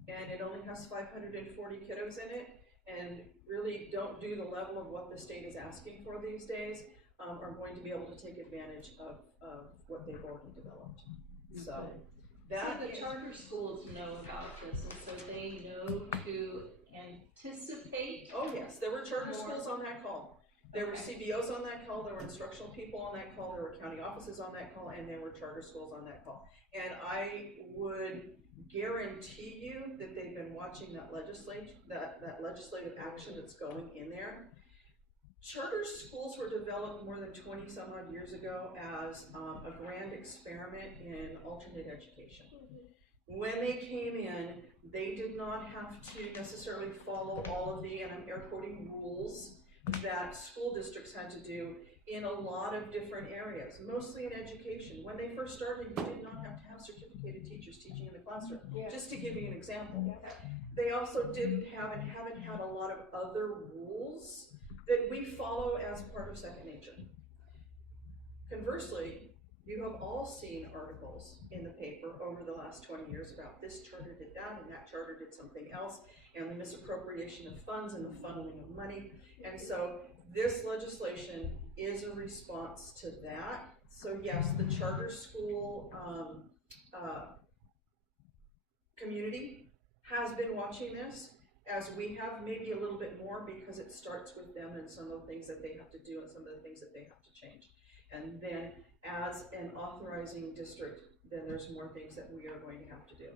and it only has 540 kiddos in it, and really don't do the level of what the state is asking for these days, are going to be able to take advantage of what they've already developed. So that So the charter schools know about this, and so they know to anticipate. Oh yes, there were charter More. schools on that call. There were Okay. CBOs on that call, there were instructional people on that call, there were county offices on that call, and there were charter schools on that call. And I would guarantee you that they've been watching that legislative action that's going in there. Charter schools were developed more than 20 some odd years ago as a grand experiment in alternate education. When they came in, they did not have to necessarily follow all of the, and I'm air quoting, rules that school districts had to do in a lot of different areas, mostly in education. When they first started, you did not have to have certificated teachers teaching in the classroom, just to give you an example. They also didn't have and haven't had a lot of other rules that we follow as part of second nature. Conversely, you have all seen articles in the paper over the last 20 years about this charter did that and that charter did something else, and the misappropriation of funds and the funneling of money. And so this legislation is a response to that. So yes, the charter school community has been watching this, as we have, maybe a little bit more, because it starts with them and some of the things that they have to do and some of the things that they have to change. And then as an authorizing district, then there's more things that we are going to have to do.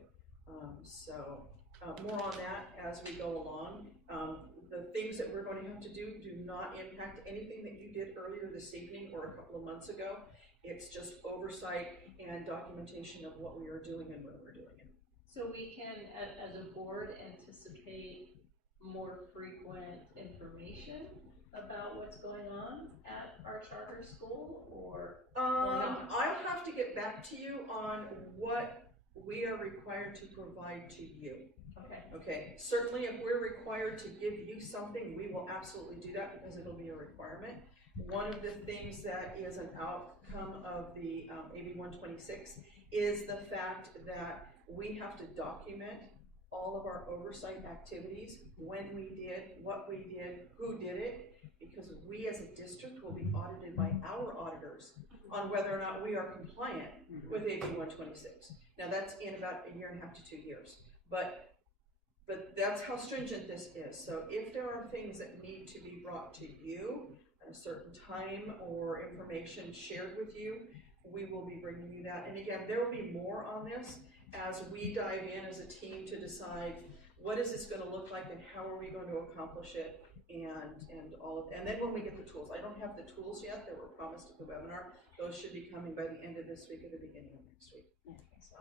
More on that as we go along. The things that we're going to have to do not impact anything that you did earlier this evening or a couple of months ago. It's just oversight and documentation of what we are doing and when we're doing it. So we can, as a board, anticipate more frequent information about what's going on at our charter school, or not? I have to get back to you on what we are required to provide to you. Okay. Okay, certainly if we're required to give you something, we will absolutely do that because it'll be a requirement. One of the things that is an outcome of the AB 126 is the fact that we have to document all of our oversight activities, when we did, what we did, who did it, because we as a district will be audited by our auditors on whether or not we are compliant with AB 126. Now that's in about 1.5 to 2 years, but that's how stringent this is. So if there are things that need to be brought to you at a certain time or information shared with you, we will be bringing you that. And again, there will be more on this as we dive in as a team to decide what is this going to look like and how are we going to accomplish it, and all of, and then when we get the tools. I don't have the tools yet that were promised at the webinar. Those should be coming by the end of this week or the beginning of next week. So,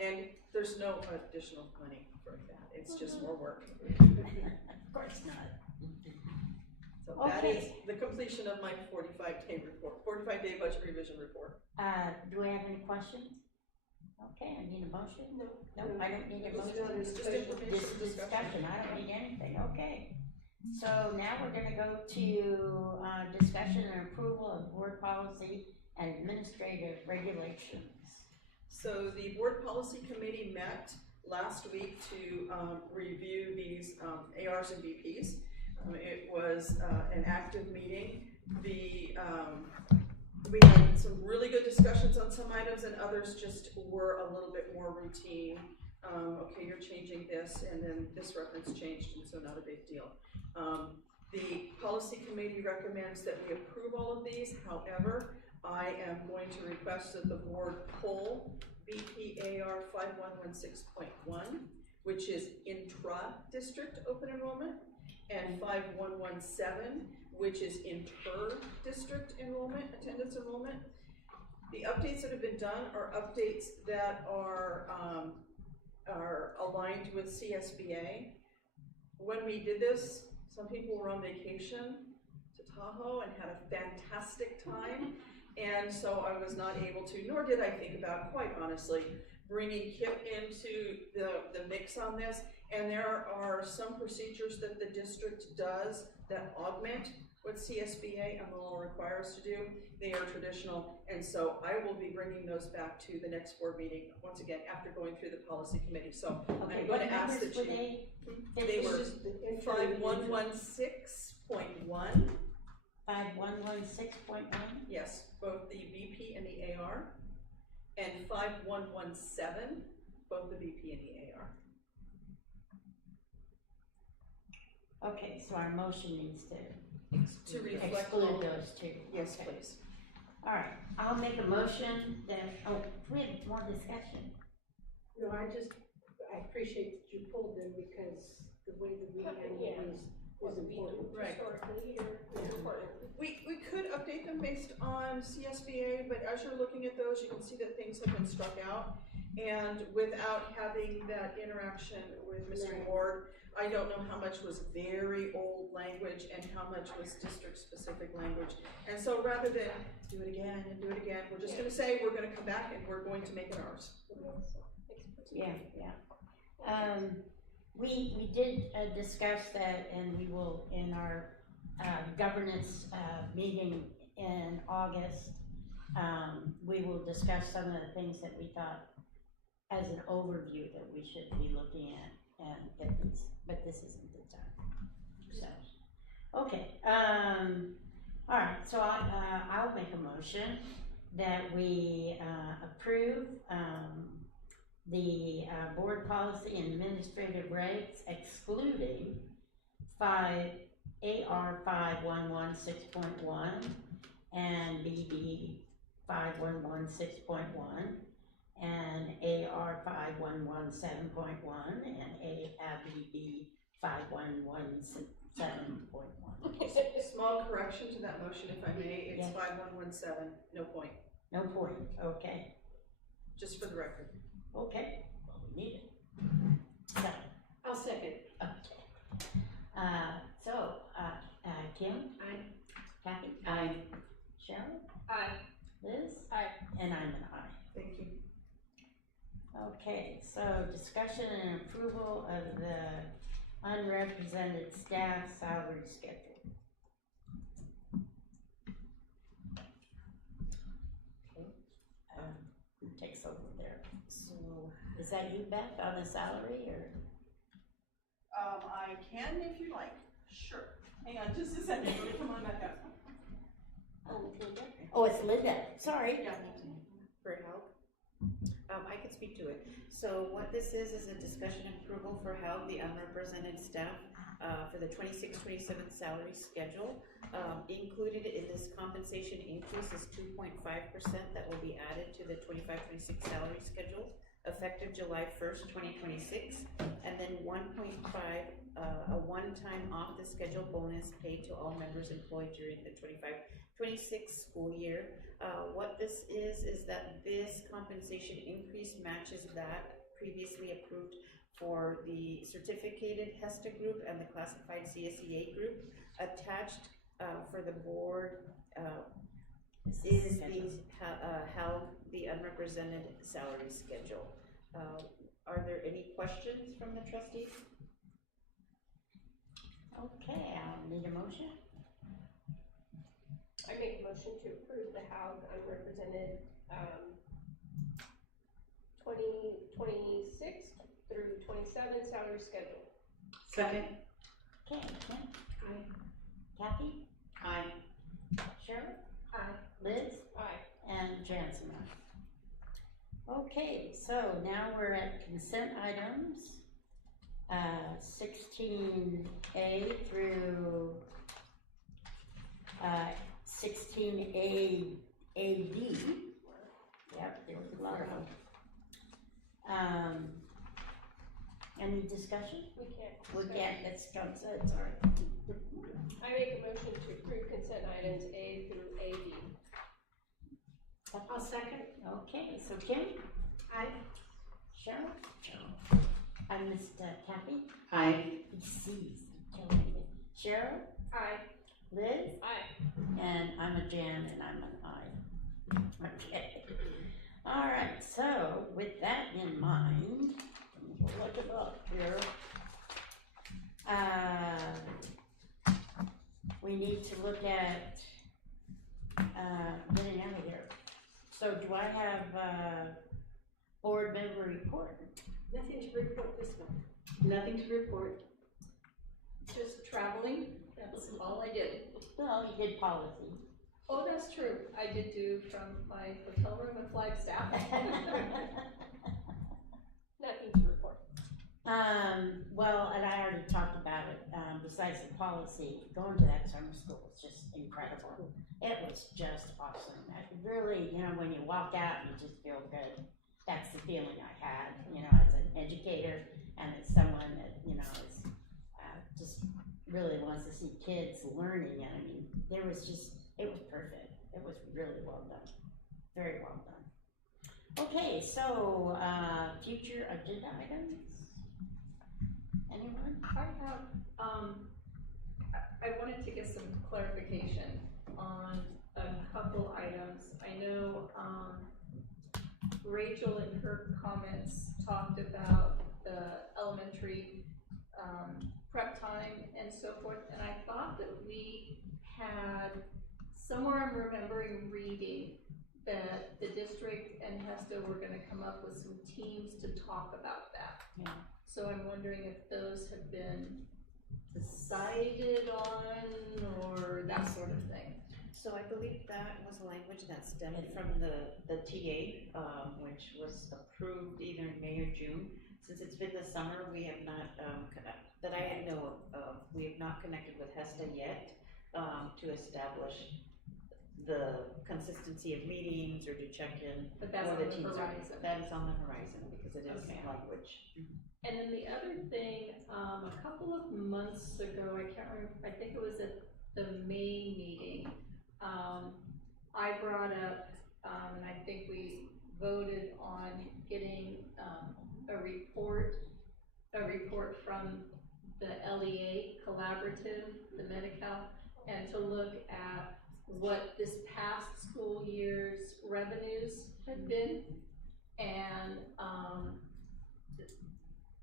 and there's no additional money for that. It's just more work. Of course not. So that is Okay. the completion of my 45-day report, 45-day budget revision report. Do we have any questions? Okay, I need a motion? No, I don't need a motion. It's just information Discussion, I don't need anything, okay. So now we're gonna go to, discussion and approval of board policy and administrative regulations. So the board policy committee met last week to review these ARs and BPs. It was an active meeting. We had some really good discussions on some items, and others just were a little bit more routine. Okay, you're changing this, and then this reference changed, and so not a big deal. The policy committee recommends that we approve all of these. However, I am going to request that the board pull BPAR 5116.1, which is intra-district open enrollment, and 5117, which is inter-district enrollment, attendance enrollment. The updates that have been done are updates that are aligned with CSBA. when we did this, some people were on vacation to Tahoe and had a fantastic time. And so I was not able to, nor did I think about, quite honestly, bringing Kip into the mix on this. And there are some procedures that the district does that augment what CSBA and the law require us to do. They are traditional, and so I will be bringing those back to the next board meeting, once again, after going through the policy committee. So Okay, I'm what gonna ask numbers that were you. they? They It's were just 5116.1, 5116.1? yes, both the VP and the AR, and 5117, both the VP and the AR. Okay, so our motion needs to To reflect all exclude of those two. Yes, Okay. please. All right, I'll make a motion that, oh, we have more discussion. No, I appreciate that you pulled them because the way that we handle these is important. Right. Historically here is important. We could update them based on CSBA, but as you're looking at those, you can see that things have been struck out. And without having that interaction with Mr. Right. Ward, I don't know how much was very old language and how much was district-specific language. And so rather than do it again and do it again, we're just gonna say, we're gonna come back and we're going to make it ours. Yeah, yeah. We did discuss that, and we will, in our governance meeting in August, we will discuss some of the things that we thought as an overview that we should be looking at and get these, but this isn't the time. So, okay, all right, so I'll make a motion that we approve the board policy and administrative regs excluding AR 5116.1 and BB 5116.1 and AR 5117.1 and ABB 5117.1. Small correction to that motion, if I may, it's Yes. 5117, no point, No point, okay, just for the record. okay, well, we need it. So, I'll second. okay. Kim? Aye. Kathy? Aye. Cheryl? Aye. Liz? Aye. And I'm an aye. Thank you. Okay, so discussion and approval of the unrepresented staff salary schedule. Okay, who takes over there? So, is that you, Beth, on the salary, or? I can if you like, sure. Hang on just a second, let me come on back up. Oh, it's Linda, sorry. Yeah. For help? I could speak to it. So what this is a discussion and approval for how the unrepresented staff for the 26-27 salary schedule. Included in this compensation increase is 2.5% that will be added to the 25-26 salary schedule effective July 1st, 2026, and then 1.5 a one-time off the schedule bonus paid to all members employed during the 25-26 school year. What this is that this compensation increase matches that previously approved for the certificated HESTA group and the classified CSEA group. Attached for the board is the unrepresented salary schedule. Are there any questions from the trustees? Okay, I'll need a motion. I make a motion to approve the HALG unrepresented, 2026 through 27 salary schedule. Second. Okay, Kim? Aye. Kathy? Aye. Cheryl? Aye. Liz? Aye. And Jansen, aye. Okay, so now we're at consent items, 16A through 16AD. Yep, there was a lot of them. Any discussion? We can't. We discuss. can't, let's jump, so it's all right. I make a motion to approve consent items A through AD. I'll second. Okay, so Kim? Aye. Cheryl? I missed Kathy? Aye. Did C's, killing me. Cheryl, Aye. Liz, Aye. and I'm a Jan, and I'm an I. Okay. All right, so with that in mind, look it up here. We need to look at, getting out of here. So do I have, board member report? Nothing to report this month. Nothing to report. Just traveling, that's all I did. Well, you did policy. Oh, that's true, I did do from my hotel room in Flagstaff. Nothing to report. Well, and I already talked about it, besides the policy, going to that summer school was just incredible. It was just awesome. I really, when you walk out, you just feel good. That's the feeling I had, as an educator and as someone that, is, just really wants to see kids learning. And I mean, it was perfect. It was really well done. Very well done. Okay, so, future agenda items? Anyone? I have, I wanted to get some clarification on a couple items. I know, Rachel in her comments talked about the elementary, prep time and so forth, and I thought that we had, somewhere I'm remembering reading that the district and HESTA were gonna come up with some teams to talk about that. Yeah. So I'm wondering if those have been decided on, or that sort of thing. So I believe that was language that stemmed from the TA, which was approved either in May or June. Since it's been the summer, we have not, that I know of, we have not connected with HESTA yet, to establish the consistency of meetings or to check in. But that's where on the teams are. horizon. That is on the horizon because it is Okay. language. And then the other thing, a couple of months ago, I can't remember, I think it was at the May meeting, I brought up, and I think we voted on getting, a report from the LEA Collaborative, the Medi-Cal, and to look at what this past school year's revenues had been, and,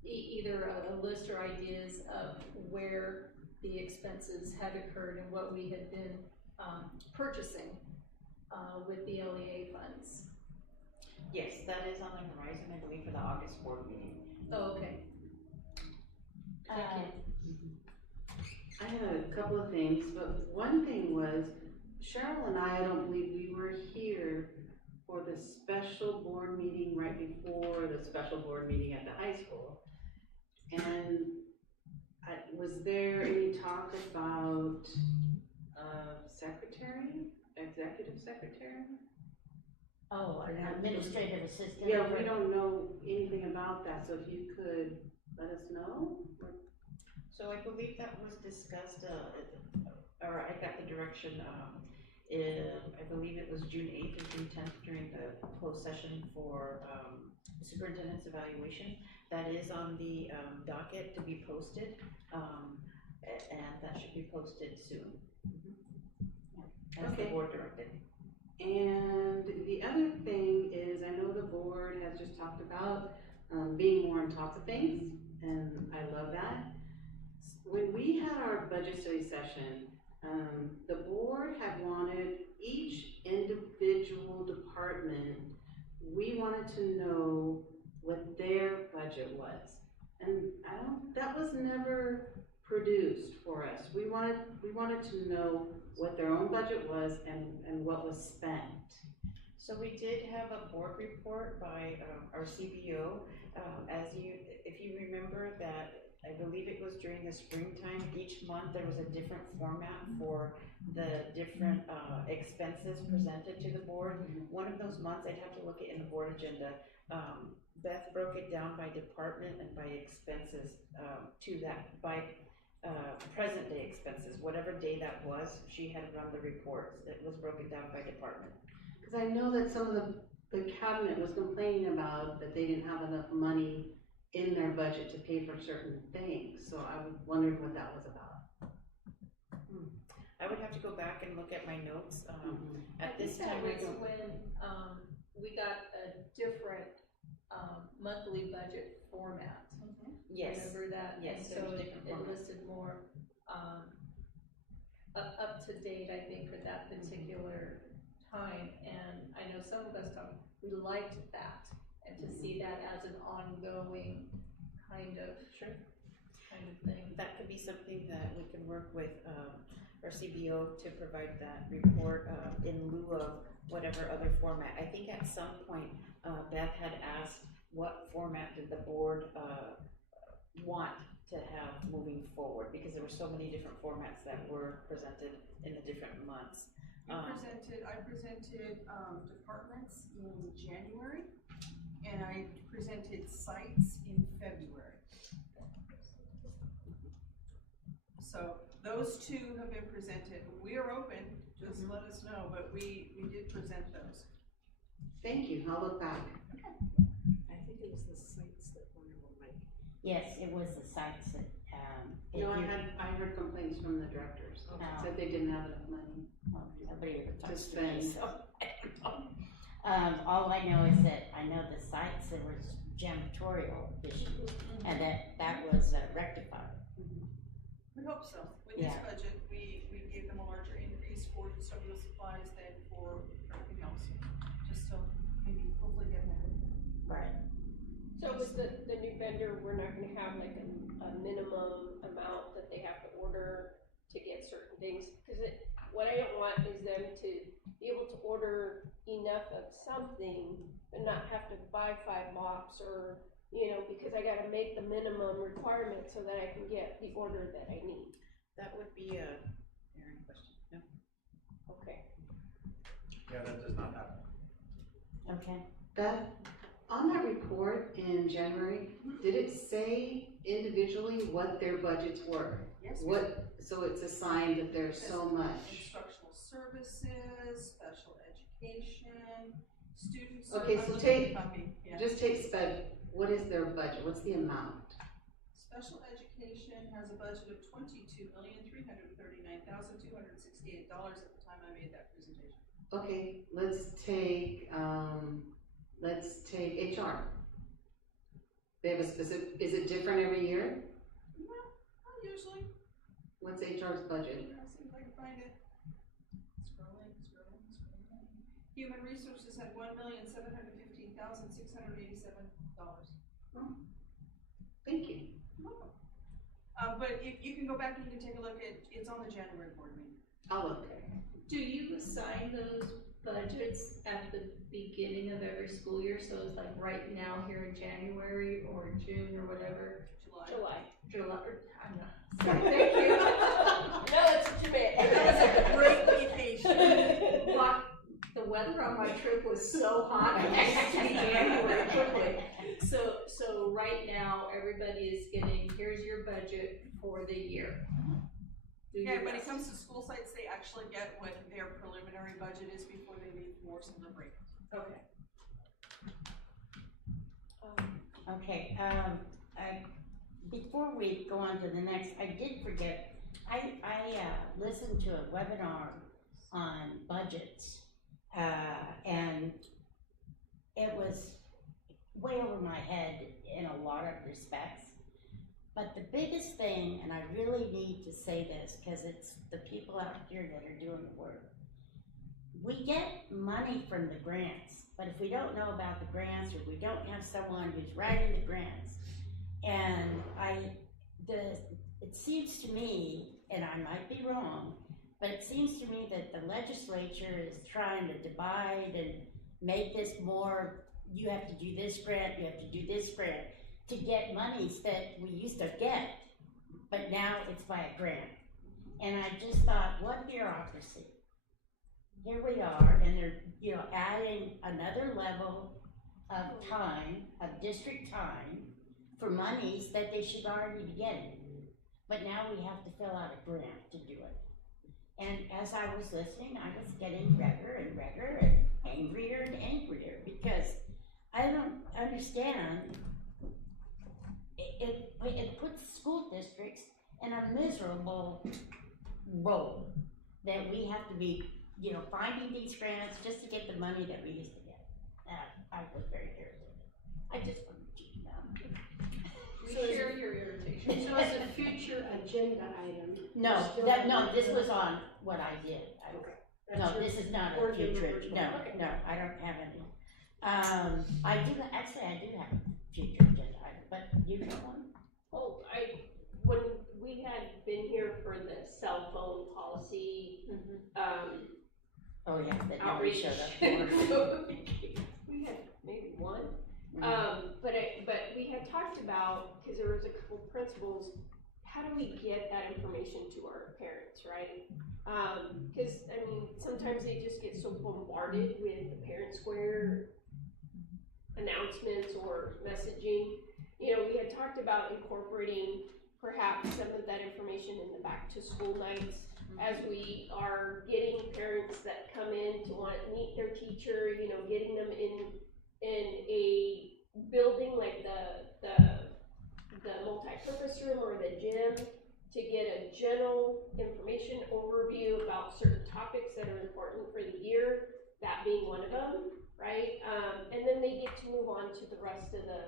either a list or ideas of where the expenses had occurred and what we had been, purchasing, with the LEA funds. Yes, that is on the horizon, I believe, for the August board meeting. Oh, okay. Thank you. I had a couple of things, but one thing was, Cheryl and I don't believe we were here for the special board meeting right before the special board meeting at the high school. And was there any talk about, secretary, executive secretary? Oh, an administrative assistant? Yeah, we don't know anything about that, so if you could let us know? So I believe that was discussed, or I got the direction, I believe it was June 8th or June 10th during the closed session for the superintendent's evaluation. That is on the docket to be posted, and that should be posted soon. As the Okay. board directed. And the other thing is, I know the board has just talked about being more on top of things, and I love that. When we had our budget study session, the board had wanted each individual department, we wanted to know what their budget was. And that was never produced for us. We wanted to know what their own budget was and what was spent. So we did have a board report by our CBO. If you remember that, I believe it was during the springtime, each month there was a different format for the different expenses presented to the board. One of those months, I'd have to look at in the board agenda, Beth broke it down by department and by expenses to that, by present day expenses, whatever day that was, she had run the reports. It was broken down by department. Because I know that some of the cabinet was complaining about that they didn't have enough money in their budget to pay for certain things, so I wondered what that was about. I would have to go back and look at my notes, at this I time. think that was when, we got a different, monthly budget format. Yes, Remember that? yes, And so there was it different it formats. listed more, up to date, I think, for that particular time. And I know some of us we liked that, and to see that as an ongoing kind of thing. that could be something that we can work with, our CBO to provide that report, in lieu of whatever other format. I think at some point, Beth had asked what format did the board, want to have moving forward, because there were so many different formats that were presented in the different months. I presented departments in January, and I presented sites in February. So those two have been presented. We are open, just let us know, but we did present those. Thank you, I'll look back. I think it was the sites that were money. Yes, it was the sites that, No, I heard complaints from the directors, said they didn't have enough money. nobody ever To talks to me, spend. so. All I know is that I know the sites, there was janitorial issues, and that was rectified. We hope so. With this Yeah. budget, we gave them a larger increase for some of the supplies than for everything else, just to maybe hopefully get that. Right. So with the new vendor, we're not gonna have like a minimum amount that they have to order to get certain things? Cause what I don't want is them to be able to order enough of something, but not have to buy 5 mops or, because I gotta make the minimum requirement so that I can get the order that I need. That would be a Aaron question, no? Okay. Yeah, that does not happen. Okay. Beth, on that report in January, did it say individually what their budgets were? Yes. So it's assigned that there's so much. Instructional services, special education, students. Okay, I'm so looking at take- the copy, yeah. Just take sped, what is their budget? What's the amount? Special education has a budget of $22,339,268 at the time I made that presentation. Okay, let's take HR. They have a specific, is it different every year? Well, not usually. What's HR's budget? Let's see if I can find it. Scrolling. Human resources had $1,715,687. Thank you. But if you can go back and you can take a look at, it's on the January board meeting. I'll look. Do you assign those budgets at the beginning of every school year, so it's like right now here in January or June or whatever? July. I'm not. Thank you. No, that's what you meant. That was a great vacation. But the weather on my trip was so hot, it has to be January quickly. So right now, everybody is getting, here's your budget for the year. Do Yeah, your when it best. comes to school sites, they actually get what their preliminary budget is before they leave for summer break. Okay. Okay, before we go on to the next, I did forget, I listened to a webinar on budgets, and it was way over my head in a lot of respects. But the biggest thing, and I really need to say this, because it's the people out here that are doing the work. We get money from the grants, but if we don't know about the grants, or we don't have someone who's writing the grants, and it seems to me, and I might be wrong, but it seems to me that the legislature is trying to divide and make this more, you have to do this grant, you have to do this grant, to get monies that we used to get, but now it's by a grant. And I just thought, what bureaucracy? Here we are, and they're, adding another level of time, of district time, for monies that they should already be getting. But now we have to fill out a grant to do it. And as I was listening, I was getting redder and redder and angrier, because I don't understand it puts school districts in a miserable role that we have to be, you know, finding these grants just to get the money that we used to get. I was very irritated. I just wanted to keep them. We So is share it- your irritation. So as a future agenda item. No, still that, no, have this to- was on what I did. Okay. No, That's your this is not a board member future, report. no, Okay. no, I don't have any. I do, actually, I do have a future agenda item, but you have one? Well, when we had been here for the cell phone policy, Oh, yeah, that nobody outreach. showed up for. We had maybe one. Mhm. But we had talked about, cause there was a couple principles, how do we get that information to our parents, right? Cause, I mean, sometimes they just get so bombarded with the Parent Square announcements or messaging. You know, we had talked about incorporating perhaps some of that information in the back to school nights as we are getting parents that come in to want to meet their teacher, you know, getting them in a building like the multi-purpose room or the gym to get a general information overview about certain topics that are important for the year, that being one of them, right? And then they get to move on to the rest of the,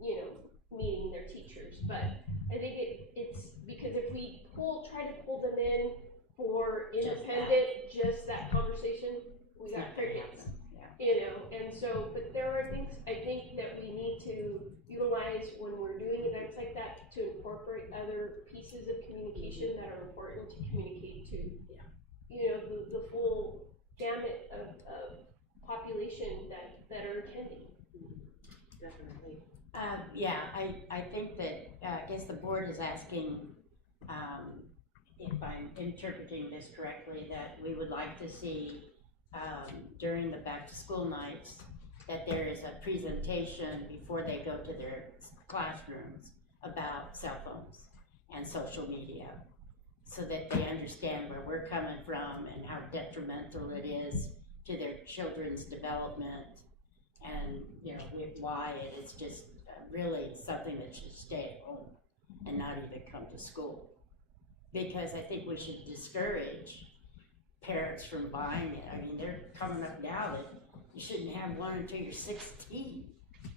you know, meeting their teachers. But I think it's because if we try to pull them in for independent, just that conversation, we It's got not gonna crickets. happen, yeah. You know, and so, but there are things I think that we need to utilize when we're doing events like that to incorporate other pieces of communication that are important to communicate to, you know, the full gamut of population that are attending. Definitely. Yeah, I think that, I guess the board is asking, if I'm interpreting this correctly, that we would like to see, during the back-to-school nights, that there is a presentation before they go to their classrooms about cell phones and social media, so that they understand where we're coming from and how detrimental it is to their children's development, and, you know, why it is just really something that should stay at home and not even come to school. Because I think we should discourage parents from buying it. I mean, they're coming up now that you shouldn't have one until you're 16,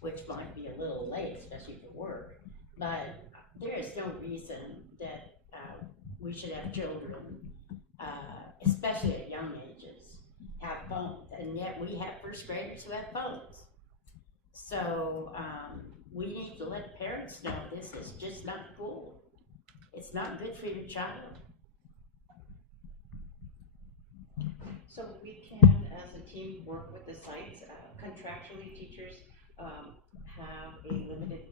which might be a little late, especially for work. But there is no reason that we should have children, especially at young ages, have phones. And yet we have first graders who have phones. So we need to let parents know this is just not cool. It's not good for your child. So we can, as a team, work with the sites. Contractually, teachers have a limited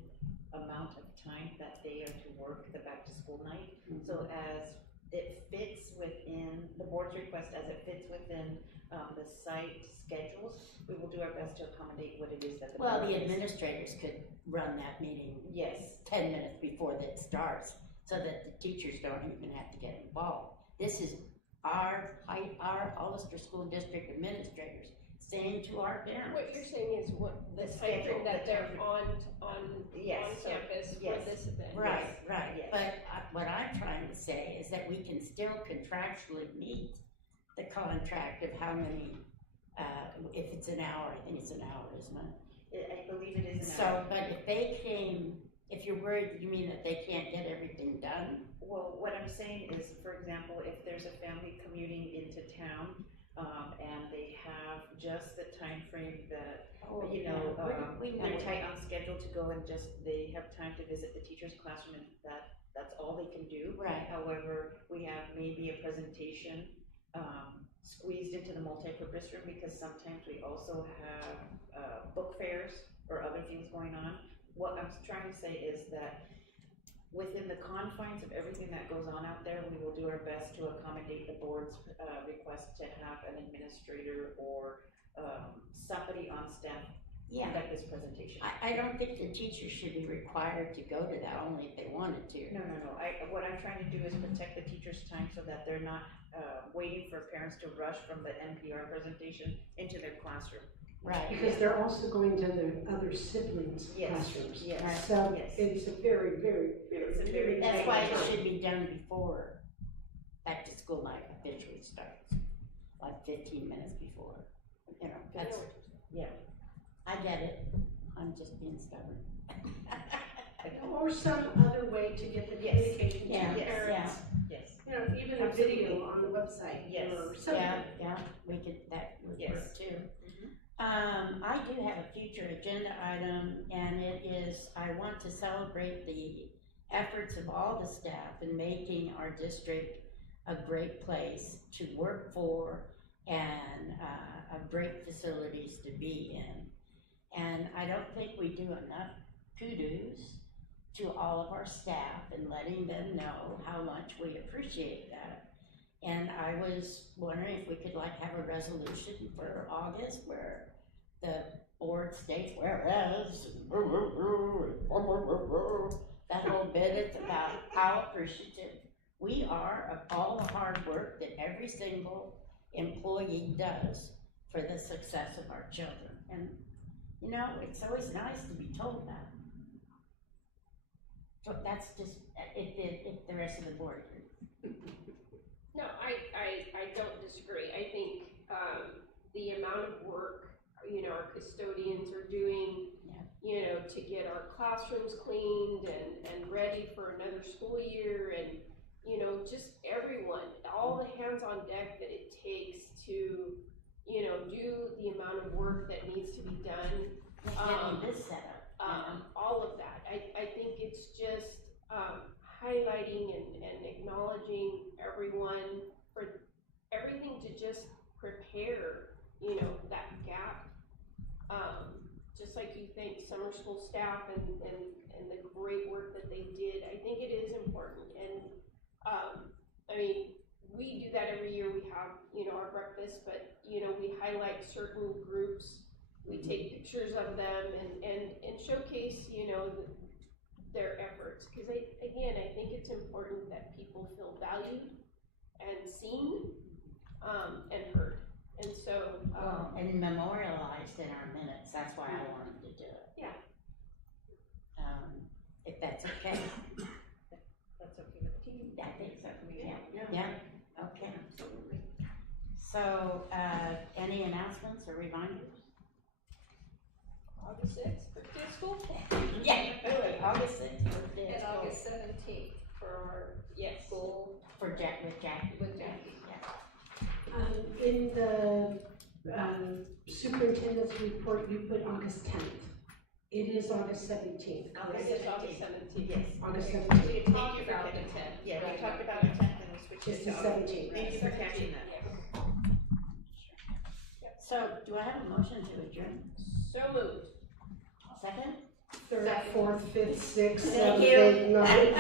amount of time that they are to work the back-to-school night. So as it fits within, the board's request, as it fits within the site schedules, we will do our best to accommodate what it is that the Well, board the needs. administrators could run that meeting Yes, 10 minutes before it starts, so that the teachers don't even have to get involved. This is our Hollister School District administrators saying to our parents. What you're saying is what the The time schedule, frame that the they're time on Yes, so- campus for yes. this event. Right, right, Yes. but what I'm trying to say is that we can still contractually meet the contract of how many, if it's an hour, I think it's an hour, isn't it? I believe it is an hour. So, but if they came, if you're worried, you mean that they can't get everything done? Well, what I'm saying is, for example, if there's a family commuting into town, and they have just the time frame that, you know, they're tight on schedule to go and just, they have time to visit the teacher's classroom, and that's all they can do. Right. However, we have maybe a presentation, squeezed into the multi-purpose room, because sometimes we also have, book fairs or other things going on. What I'm trying to say is that within the confines of everything that goes on out there, we will do our best to accommodate the board's request to have an administrator or somebody on staff Yeah. conduct this presentation. I don't think the teachers should be required to go to that, only if they wanted to. No, what I'm trying to do is protect the teachers' time so that they're not waiting for parents to rush from the NPR presentation into their classroom. Right. Because they're also going to their other siblings' Yes, classrooms. yes, So yes. it's a very, very, It's a very That's tight why it time. should be done before back to school life officially starts, like 15 minutes before, you know, that's, Yeah. I get it, I'm just being stubborn. Or some other way to get the Yes. communication to Yeah, parents. Yes. You know, even a Absolutely. video on the website Yes. or something. Yeah, we could, that would Yes. work too. Mhm. I do have a future agenda item, and it is, I want to celebrate the efforts of all the staff in making our district a great place to work for and a great facilities to be in. And I don't think we do enough kudos to all of our staff and letting them know how much we appreciate that. And I was wondering if we could like have a resolution for August where the board states whereas, that whole bit, it's about how appreciative we are of all the hard work that every single employee does for the success of our children. And, you know, it's always nice to be told that. So that's just, if the rest of the board agrees. No, I don't disagree. I think, the amount of work, you know, our custodians are doing, you know, to get our classrooms cleaned and ready for another school year and, you know, just everyone, all the hands on deck that it takes to, you know, do the amount of work that needs to be done. Getting this set up. All of that. I think it's just, highlighting and acknowledging everyone for everything to just prepare, you know, that gap. Just like you thank summer school staff and the great work that they did, I think it is important. And, I mean, we do that every year. We have, you know, our breakfast, but, you know, we highlight certain groups. We take pictures of them and showcase, you know, their efforts. Because again, I think it's important that people feel valued and seen, and heard. And so, And memorialized in our minutes, that's why I wanted to do it. Yeah. If that's okay. That's okay with the team. I think so, yeah, okay. So, any announcements or reminders? August 6th for kids school. Yeah, really, August 6th for kids. And August 17th for our, school. For Jack, with Jackie. With Jackie. Yeah. In the, superintendent's report, you put August 10th. It is August 17th. It is August 17th. Yes. August Okay. 17th. We had talked about the 10th. Yeah, we talked about the 10th and we switched It's it the to August. 17th. Thank you for catching that. So, do I have a motion to adjourn? So moved. Second? Third, fourth, fifth, sixth, Thank seventh, you. eighth, ninth.